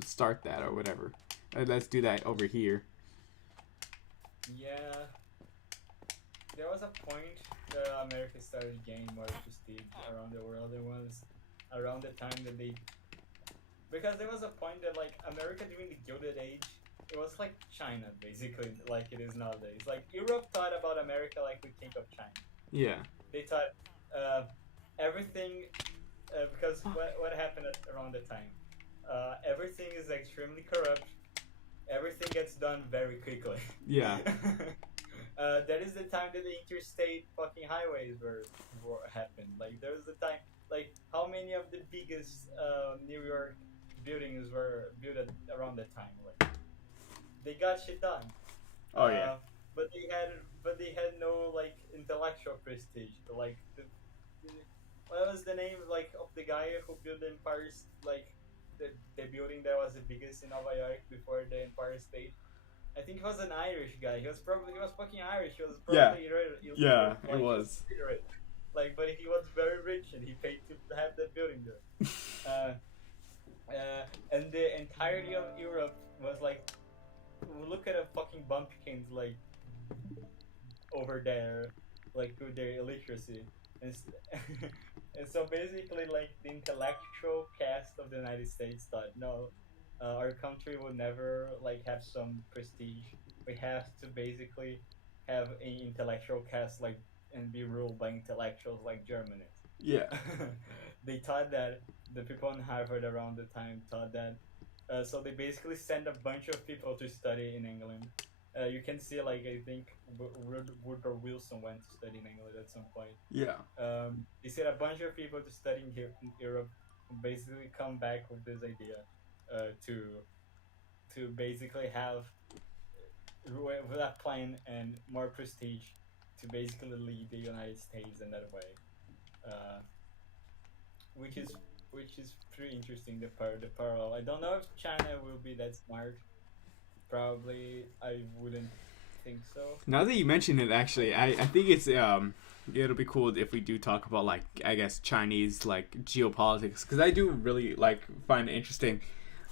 start that or whatever. Let's do that over here. Yeah, there was a point that America started gaining more prestige around the world. It was around the time that they, because there was a point that like America during the Gilded Age, it was like China basically, like it is nowadays. Like Europe thought about America like we think of China. Yeah. They thought everything because what happened around the time? Everything is extremely corrupt. Everything gets done very quickly. Yeah. That is the time that the interstate fucking highways were happened. Like there was the time, like how many of the biggest New York buildings were built around that time? Like they got shit done. Oh yeah. But they had no like intellectual prestige. Like what was the name like of the guy who built the Empire? Like the building that was the biggest in Nova York before the Empire State. I think he was an Irish guy. He was fucking Irish. He was probably Yeah, like, it was. illiterate. Like, but he was very rich and he paid to have that building there. And the entirety of Europe was like, look at the fucking bumpkins like over there, like with their illiteracy. And, and so basically, like the intellectual caste of the United States thought, no, our country will never like have some prestige. We have to basically have an intellectual caste like and be ruled by intellectuals like Germany. Yeah. They thought that the people in Harvard around the time thought that. So they basically sent a bunch of people to study in England. You can see, like, I think Woodrow Wilson went to study in England at some point. Yeah. They sent a bunch of people to study in Europe, and basically come back with this idea to basically have with that plan and more prestige to basically lead the United States in that way, which is pretty interesting. The parallel. I don't know if China will be that smart. Probably, I wouldn't think so. Now that you mention it, actually, I think it'll be cool if we do talk about like I guess Chinese like geopolitics because I do really like find it interesting.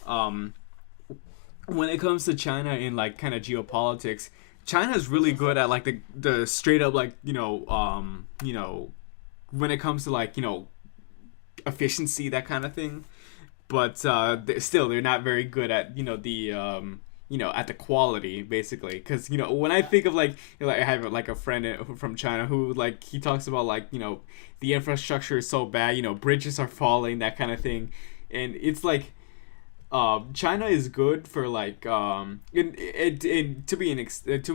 When it comes to China in like kind of geopolitics, China's really good at like the straight up like when it comes to like efficiency, that kind of thing, but they're not very good at at the quality basically, because when I think of like I have like a friend from China who like he talks about like the infrastructure is so bad, bridges are falling, that kind of thing, and it's like China is good for like to an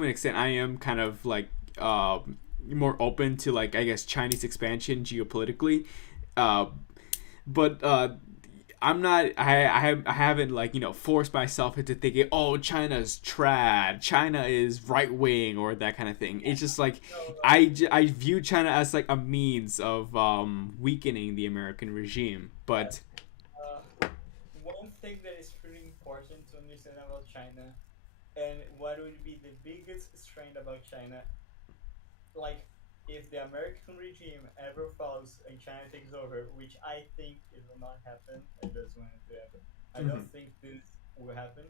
extent I am kind of like more open to like I guess Chinese expansion geopolitically, but I'm not. I haven't like forced myself into thinking, oh, China's trad, China is right wing or that kind of thing. It's just like I view China as like a means of weakening the American regime. But one thing that is pretty important to understand about China, and what would be the biggest strength about China, like if the American regime ever falls and China takes over, which I think it will not happen, I just want it to happen. I don't think this will happen.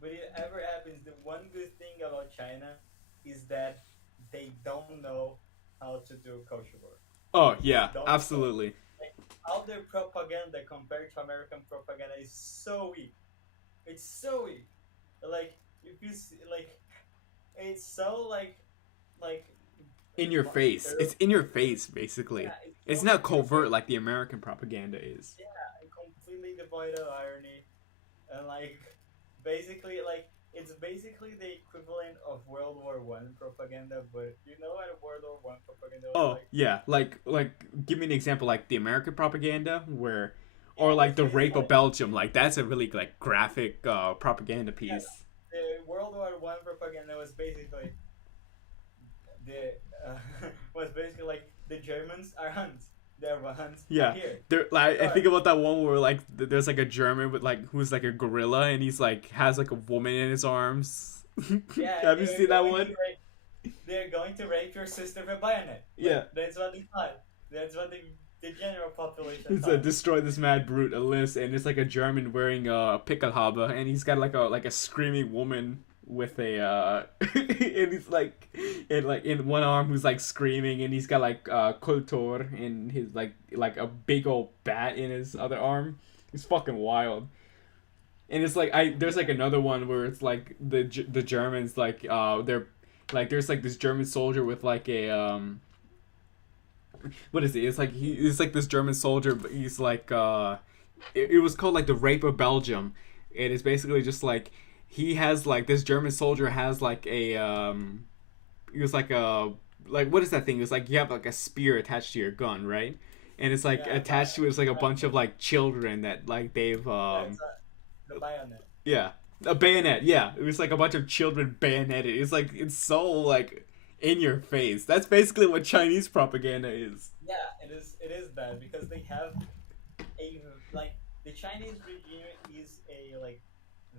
But if it ever happens, the one good thing about China is that they don't know how to do culture war. Oh yeah, absolutely. Like, all their propaganda compared to American propaganda is so weak. It's so weak. Like if you see, like it's so like in your face. It's in your face, basically. Yeah, it's not covert like the American propaganda is. Yeah, completely devoid of irony, and like basically like it's basically the equivalent of World War One propaganda. But you know what World War One propaganda was Oh like? yeah, like give me an example, like the American propaganda, where, or like the rape of Belgium. Like that's a really like graphic propaganda piece. Yeah, the World War One propaganda was basically the was basically like the Germans are Huns, that runs Yeah, here. there. Like, I Sure. think about that one where like there's like a German with like who's like a gorilla and he's like has like a woman in his arms. Yeah, Have you seen that one? they're going to rape your sister with a bayonet. Yeah. Like that's what they thought. That's what the general population It's a thought. destroy this mad brute a list, and it's like a German wearing a pickelhaube, and he's got like a screaming woman with a and he's like in one arm who's like screaming, and he's got like kultur in his like a big old bat in his other arm. It's fucking wild. And it's like I there's like another one where it's like the Germans like they're like there's like this German soldier with like a what is it? It's like this German soldier, but he's like it was called like the Rape of Belgium. It is basically just like he has like this German soldier has like a it was like a like what is that thing? It's like you have like a spear attached to your gun, right? And it's like Yeah, attached to it is like a bunch of like children that like they've that's the bayonet. yeah. A bayonet, yeah. It was like a bunch of children bayoneted. It's like it's so like in your face. That's basically what Chinese propaganda is. Yeah, it is. It is bad because they have a like the Chinese regime is a like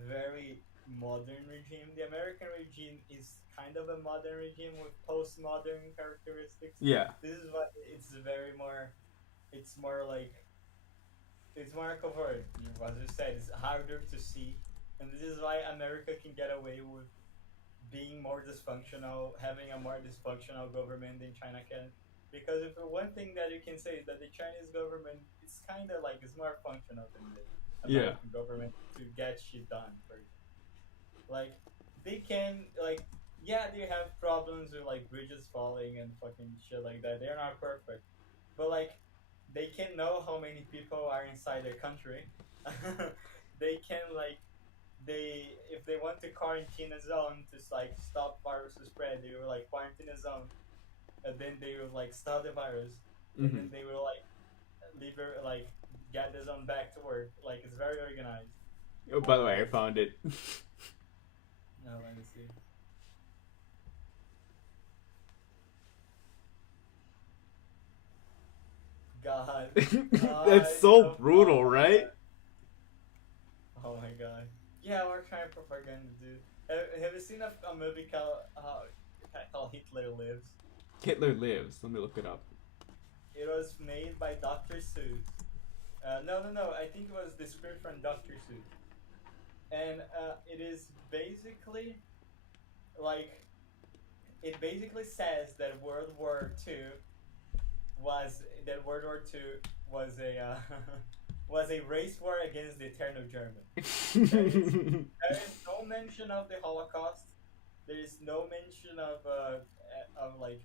very modern regime. The American regime is kind of a modern regime with postmodern characteristics. Yeah. This is what it's very more. It's more like it's more covert. As you said, it's harder to see, and this is why America can get away with being more dysfunctional, having a more dysfunctional government than China can. Because if one thing that you can say is that the Chinese government is kind of like it's more functional than the Yeah. American government to get shit done. For like they can like yeah they have problems with like bridges falling and fucking shit like that. They're not perfect, but like they can know how many people are inside their country. They can like they if they want to quarantine a zone to like stop virus to spread, they will like quarantine a zone, and then they will like stop the virus, and Mm-hmm. then they will like leave it like get the zone back to work. Like it's very organized. Oh, by the way, I found it. No, let me see. God, That's it's so so brutal, right? oh my god. Yeah, we're trying propaganda, dude. Have you seen a movie called Hitler Lives? Hitler lives. Let me look it up. It was made by Dr. Seuss. No. I think it was the script from Dr. Seuss. And it is basically like it basically says that World War Two was a was a race war against the eternal German. There is no mention of the Holocaust. There is no mention of like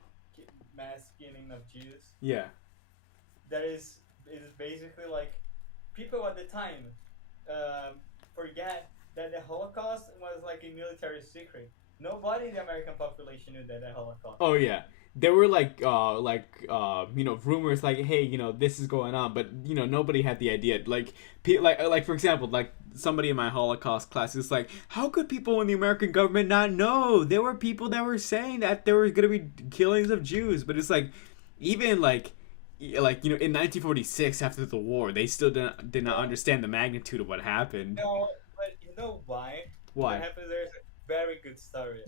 mass killing of Jews. Yeah. There is it is basically like people at the time forget that the Holocaust was like a military secret. Nobody in the American population knew that the Holocaust. Oh yeah. There were you know rumors like hey you know this is going on but you know nobody had the idea like for example like somebody in my Holocaust class is like how could people in the American government not know there were people that were saying that there were gonna be killings of Jews but it's like even like you know in 1946 after the war they still did not understand the magnitude of what happened. No, but you know why? What Why? happened? There's a very good story.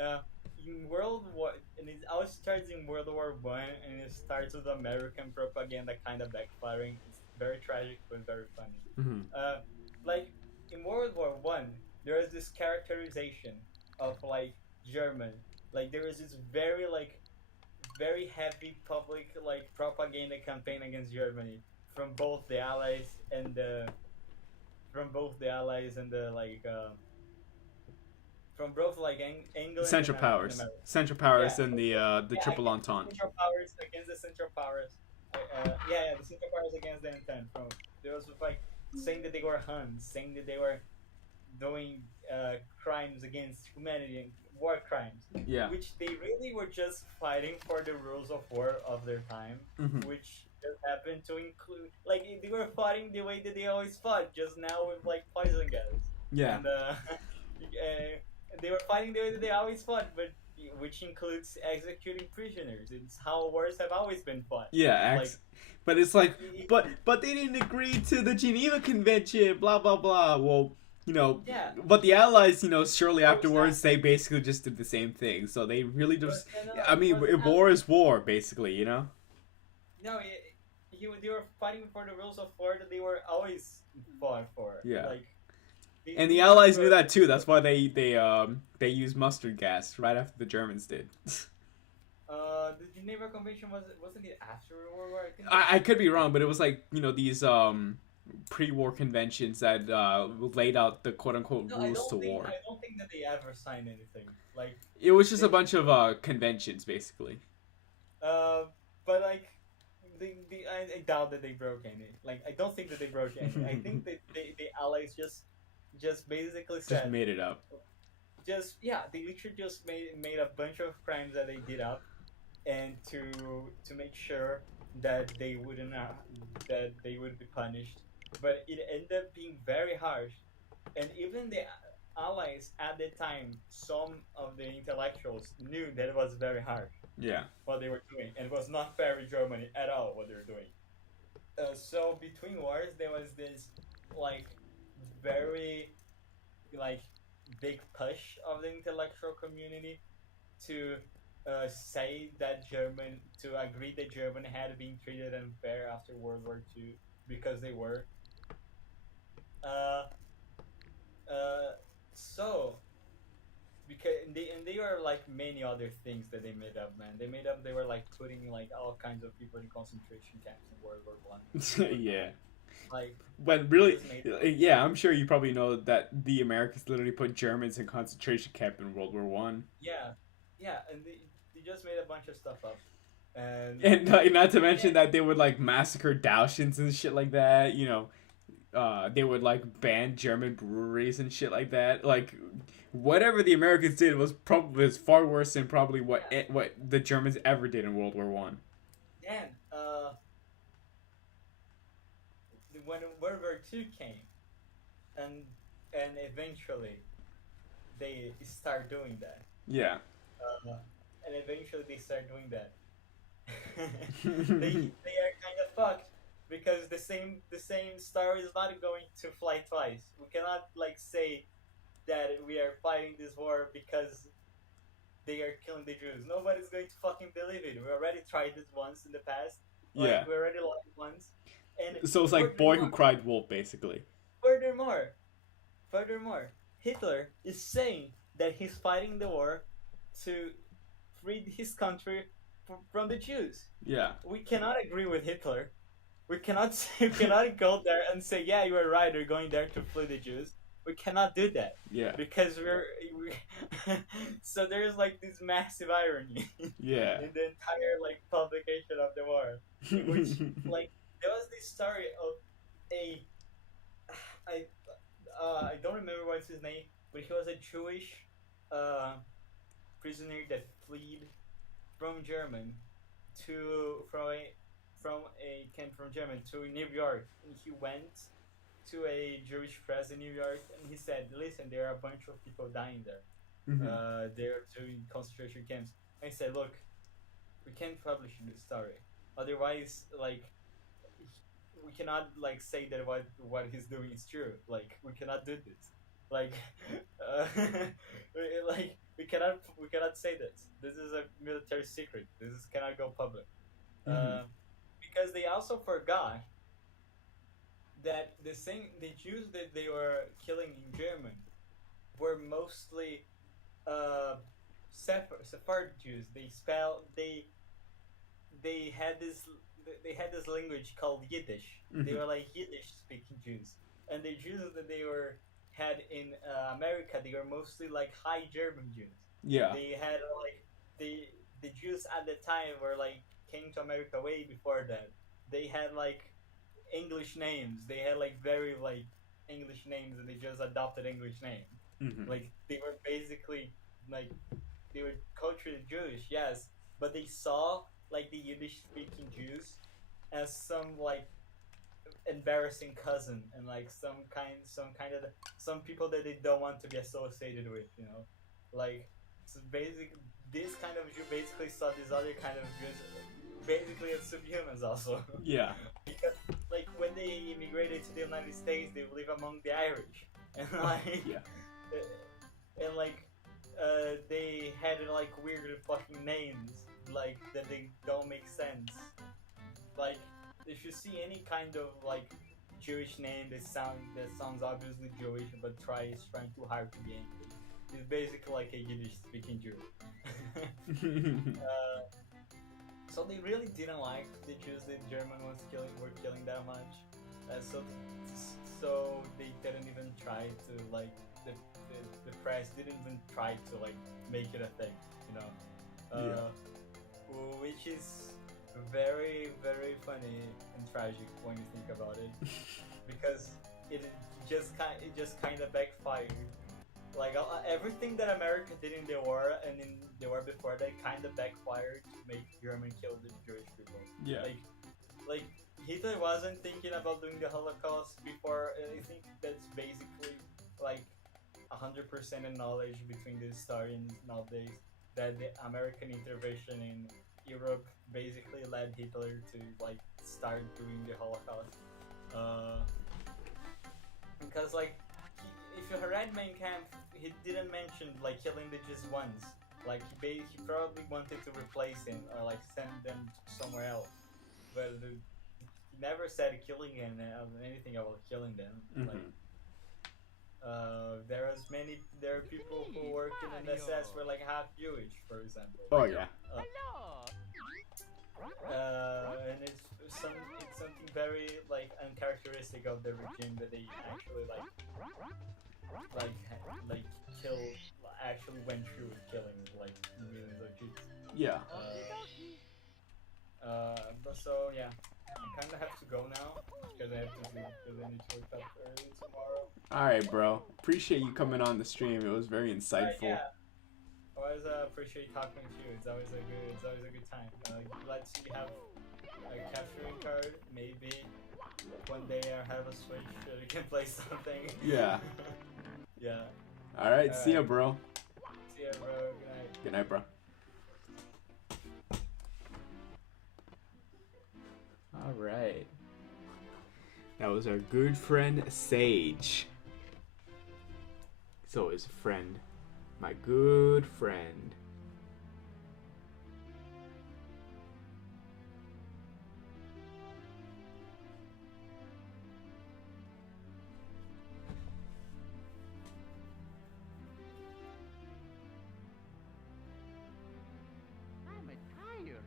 Uh, in World War, and it all starts in World War I, and it starts with American propaganda kind of backfiring. It's very tragic but very funny. Hmm. Uh, like in World War I, there is this characterization of like German. Like there is this very heavy public like propaganda campaign against Germany from both the Allies and the like from both like England Central and Powers, America. Central Yeah, Powers, and the yeah, Triple against the Entente. Central Powers against the Central Powers. The Central Powers against the Entente. From there was like saying that they were Huns, saying that they were doing crimes against humanity and war crimes, Yeah. which they really were just fighting for the rules of war of their time, Hmm. which just happened to include like they were fighting the way that they always fought, just now with like poison gas. Yeah. And they were fighting the way that they always fought, but which includes executing prisoners. It's how wars have always been fought. Yeah, Like, but it's like, it, but they didn't agree to the Geneva Convention, blah blah blah. Well, yeah. but the Allies, shortly Oh, afterwards, they basically just did the same thing. So they really but just, no, no, I it mean, wasn't war Allies. is war, basically. No, they were fighting for the rules of war that they were always fought for. Yeah. Like, And the these Allies knew were. that too. That's why they used mustard gas right after the Germans did. The Geneva Convention wasn't it after World War? I think it was I could be before. wrong, but it was like these pre-war conventions that laid out the quote-unquote No, rules to war. I don't think that they ever signed anything. Like, It was just a they bunch of conventions, basically. uh, but like, I doubt that they broke any. Like, I don't think that they broke any. I think that the Allies just basically Just said, made it up. just yeah, they literally just made a bunch of crimes that they did up, and to make sure that they wouldn't that they would be punished. But it ended up being very harsh, and even the allies at the time, some of the intellectuals knew that it was very harsh Yeah. what they were doing, and it was not fair with Germany at all what they were doing. So between wars, there was this like very like big push of the intellectual community to say that German to agree that German had been treated unfair after World War II because they were. Uh, uh, so because and they were like many other things that they made up, man. They made up. They were like putting like all kinds of people in concentration camps in World War One and World War Yeah. Two. Like But they really, just made. yeah, I'm sure you probably know that the Americans literally put Germans in concentration camp in World War One, Yeah, yeah, and they just made a bunch of stuff up, and and not to yeah, mention that they would like massacre Dautians and shit like that. They would like ban German breweries and shit like that. Like whatever the Americans did was far worse than probably yeah. what the Germans ever did in World War One. Then when World War Two came, and eventually they start doing that, Yeah. and eventually they start doing that. They are kind of fucked because the same story is not going to fly twice. We cannot like say that we are fighting this war because they are killing the Jews. Nobody's going to fucking believe it. We already tried this once in the past. Yeah. Like we already lied once. And So it's like Boy Who furthermore, Cried Wolf, basically. furthermore, furthermore, Hitler is saying that he's fighting the war to free his country from the Jews. Yeah. We cannot agree with Hitler. We cannot go there and say, yeah, you are right. We're going there to flee the Jews. We cannot do that Yeah. because we so there's like this massive irony Yeah. in the entire like publication of the war, in which like there was this story of a I I don't remember what's his name, but he was a Jewish uh, prisoner that fled from German to from a camp from German to New York, and he went to a Jewish press in New York, and he said, "Listen, there are a bunch of people dying there. Mhm. They're doing concentration camps." And he said, "Look, we can't publish this story, otherwise, like." We cannot like say that what he's doing is true. Like we cannot do this. Like, uh, like we cannot say this. This is a military secret. Cannot go public. Mhm. Uh, because they also forgot that the Jews that they were killing in Germany were mostly uh, Sephardic Jews. They had this language called Yiddish. They Mhm. were like Yiddish speaking Jews, and the Jews that they were had in America, they were mostly like High German Jews. Yeah. They had like the Jews at the time were like came to America way before that. They had like English names. They had like very like English names, and they just adopted English names. Mhm. Like they were basically like they were culturally Jewish, yes, but they saw like the Yiddish speaking Jews as some like embarrassing cousin, and like some people that they don't want to be associated with, like so basically this kind of Jew basically saw this other kind of Jews, basically as subhumans also. Yeah. Because like when they immigrated to the United States, they live among the Irish, and like Yeah. and like they had like weird fucking names like that they don't make sense. Like if you see any kind of like Jewish name that sounds obviously Jewish but trying too hard to be English, it's basically like a Yiddish speaking Jew. So they really didn't like the Jews that German were killing that much. So they didn't even try to like the press didn't even try to like make it a thing, you know. Which is very very funny and tragic when you think about it, because it just kind of backfired. Like everything that America did in the war and in the war before that kind of backfired to make German kill the Jewish people. Yeah. Like Hitler wasn't thinking about doing the Holocaust before. I think that's basically like 100% of knowledge between the historians nowadays that the American intervention in Europe basically led Hitler to like start doing the Holocaust. Because like if you read Mein Kampf, he didn't mention like killing the just once. Like he probably wanted to replace him or like send them somewhere else, but he never said killing him or anything about killing them. Like there are people who work in an SS were like half Jewish, for example. Oh yeah. And it's something very like uncharacteristic of the regime that they actually actually went through killing like millions of Jews. Yeah. But so yeah, I kind of have to go now because I have to sleep because I need to wake up early tomorrow. All right, bro. Appreciate you coming on the stream. It was very insightful. Yeah. Always appreciate talking to you. It's always a good time. Let's see, have a capturing card. Maybe one day I have a Switch so you can play something. Yeah. Yeah. All right. See ya, bro. See ya, bro. Good night. Good night, bro. All right. That was our good friend Sage. He's always a friend. My good friend. I'm tired.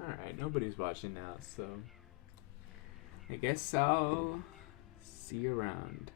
Alright, nobody's watching now, so I guess I'll see you around.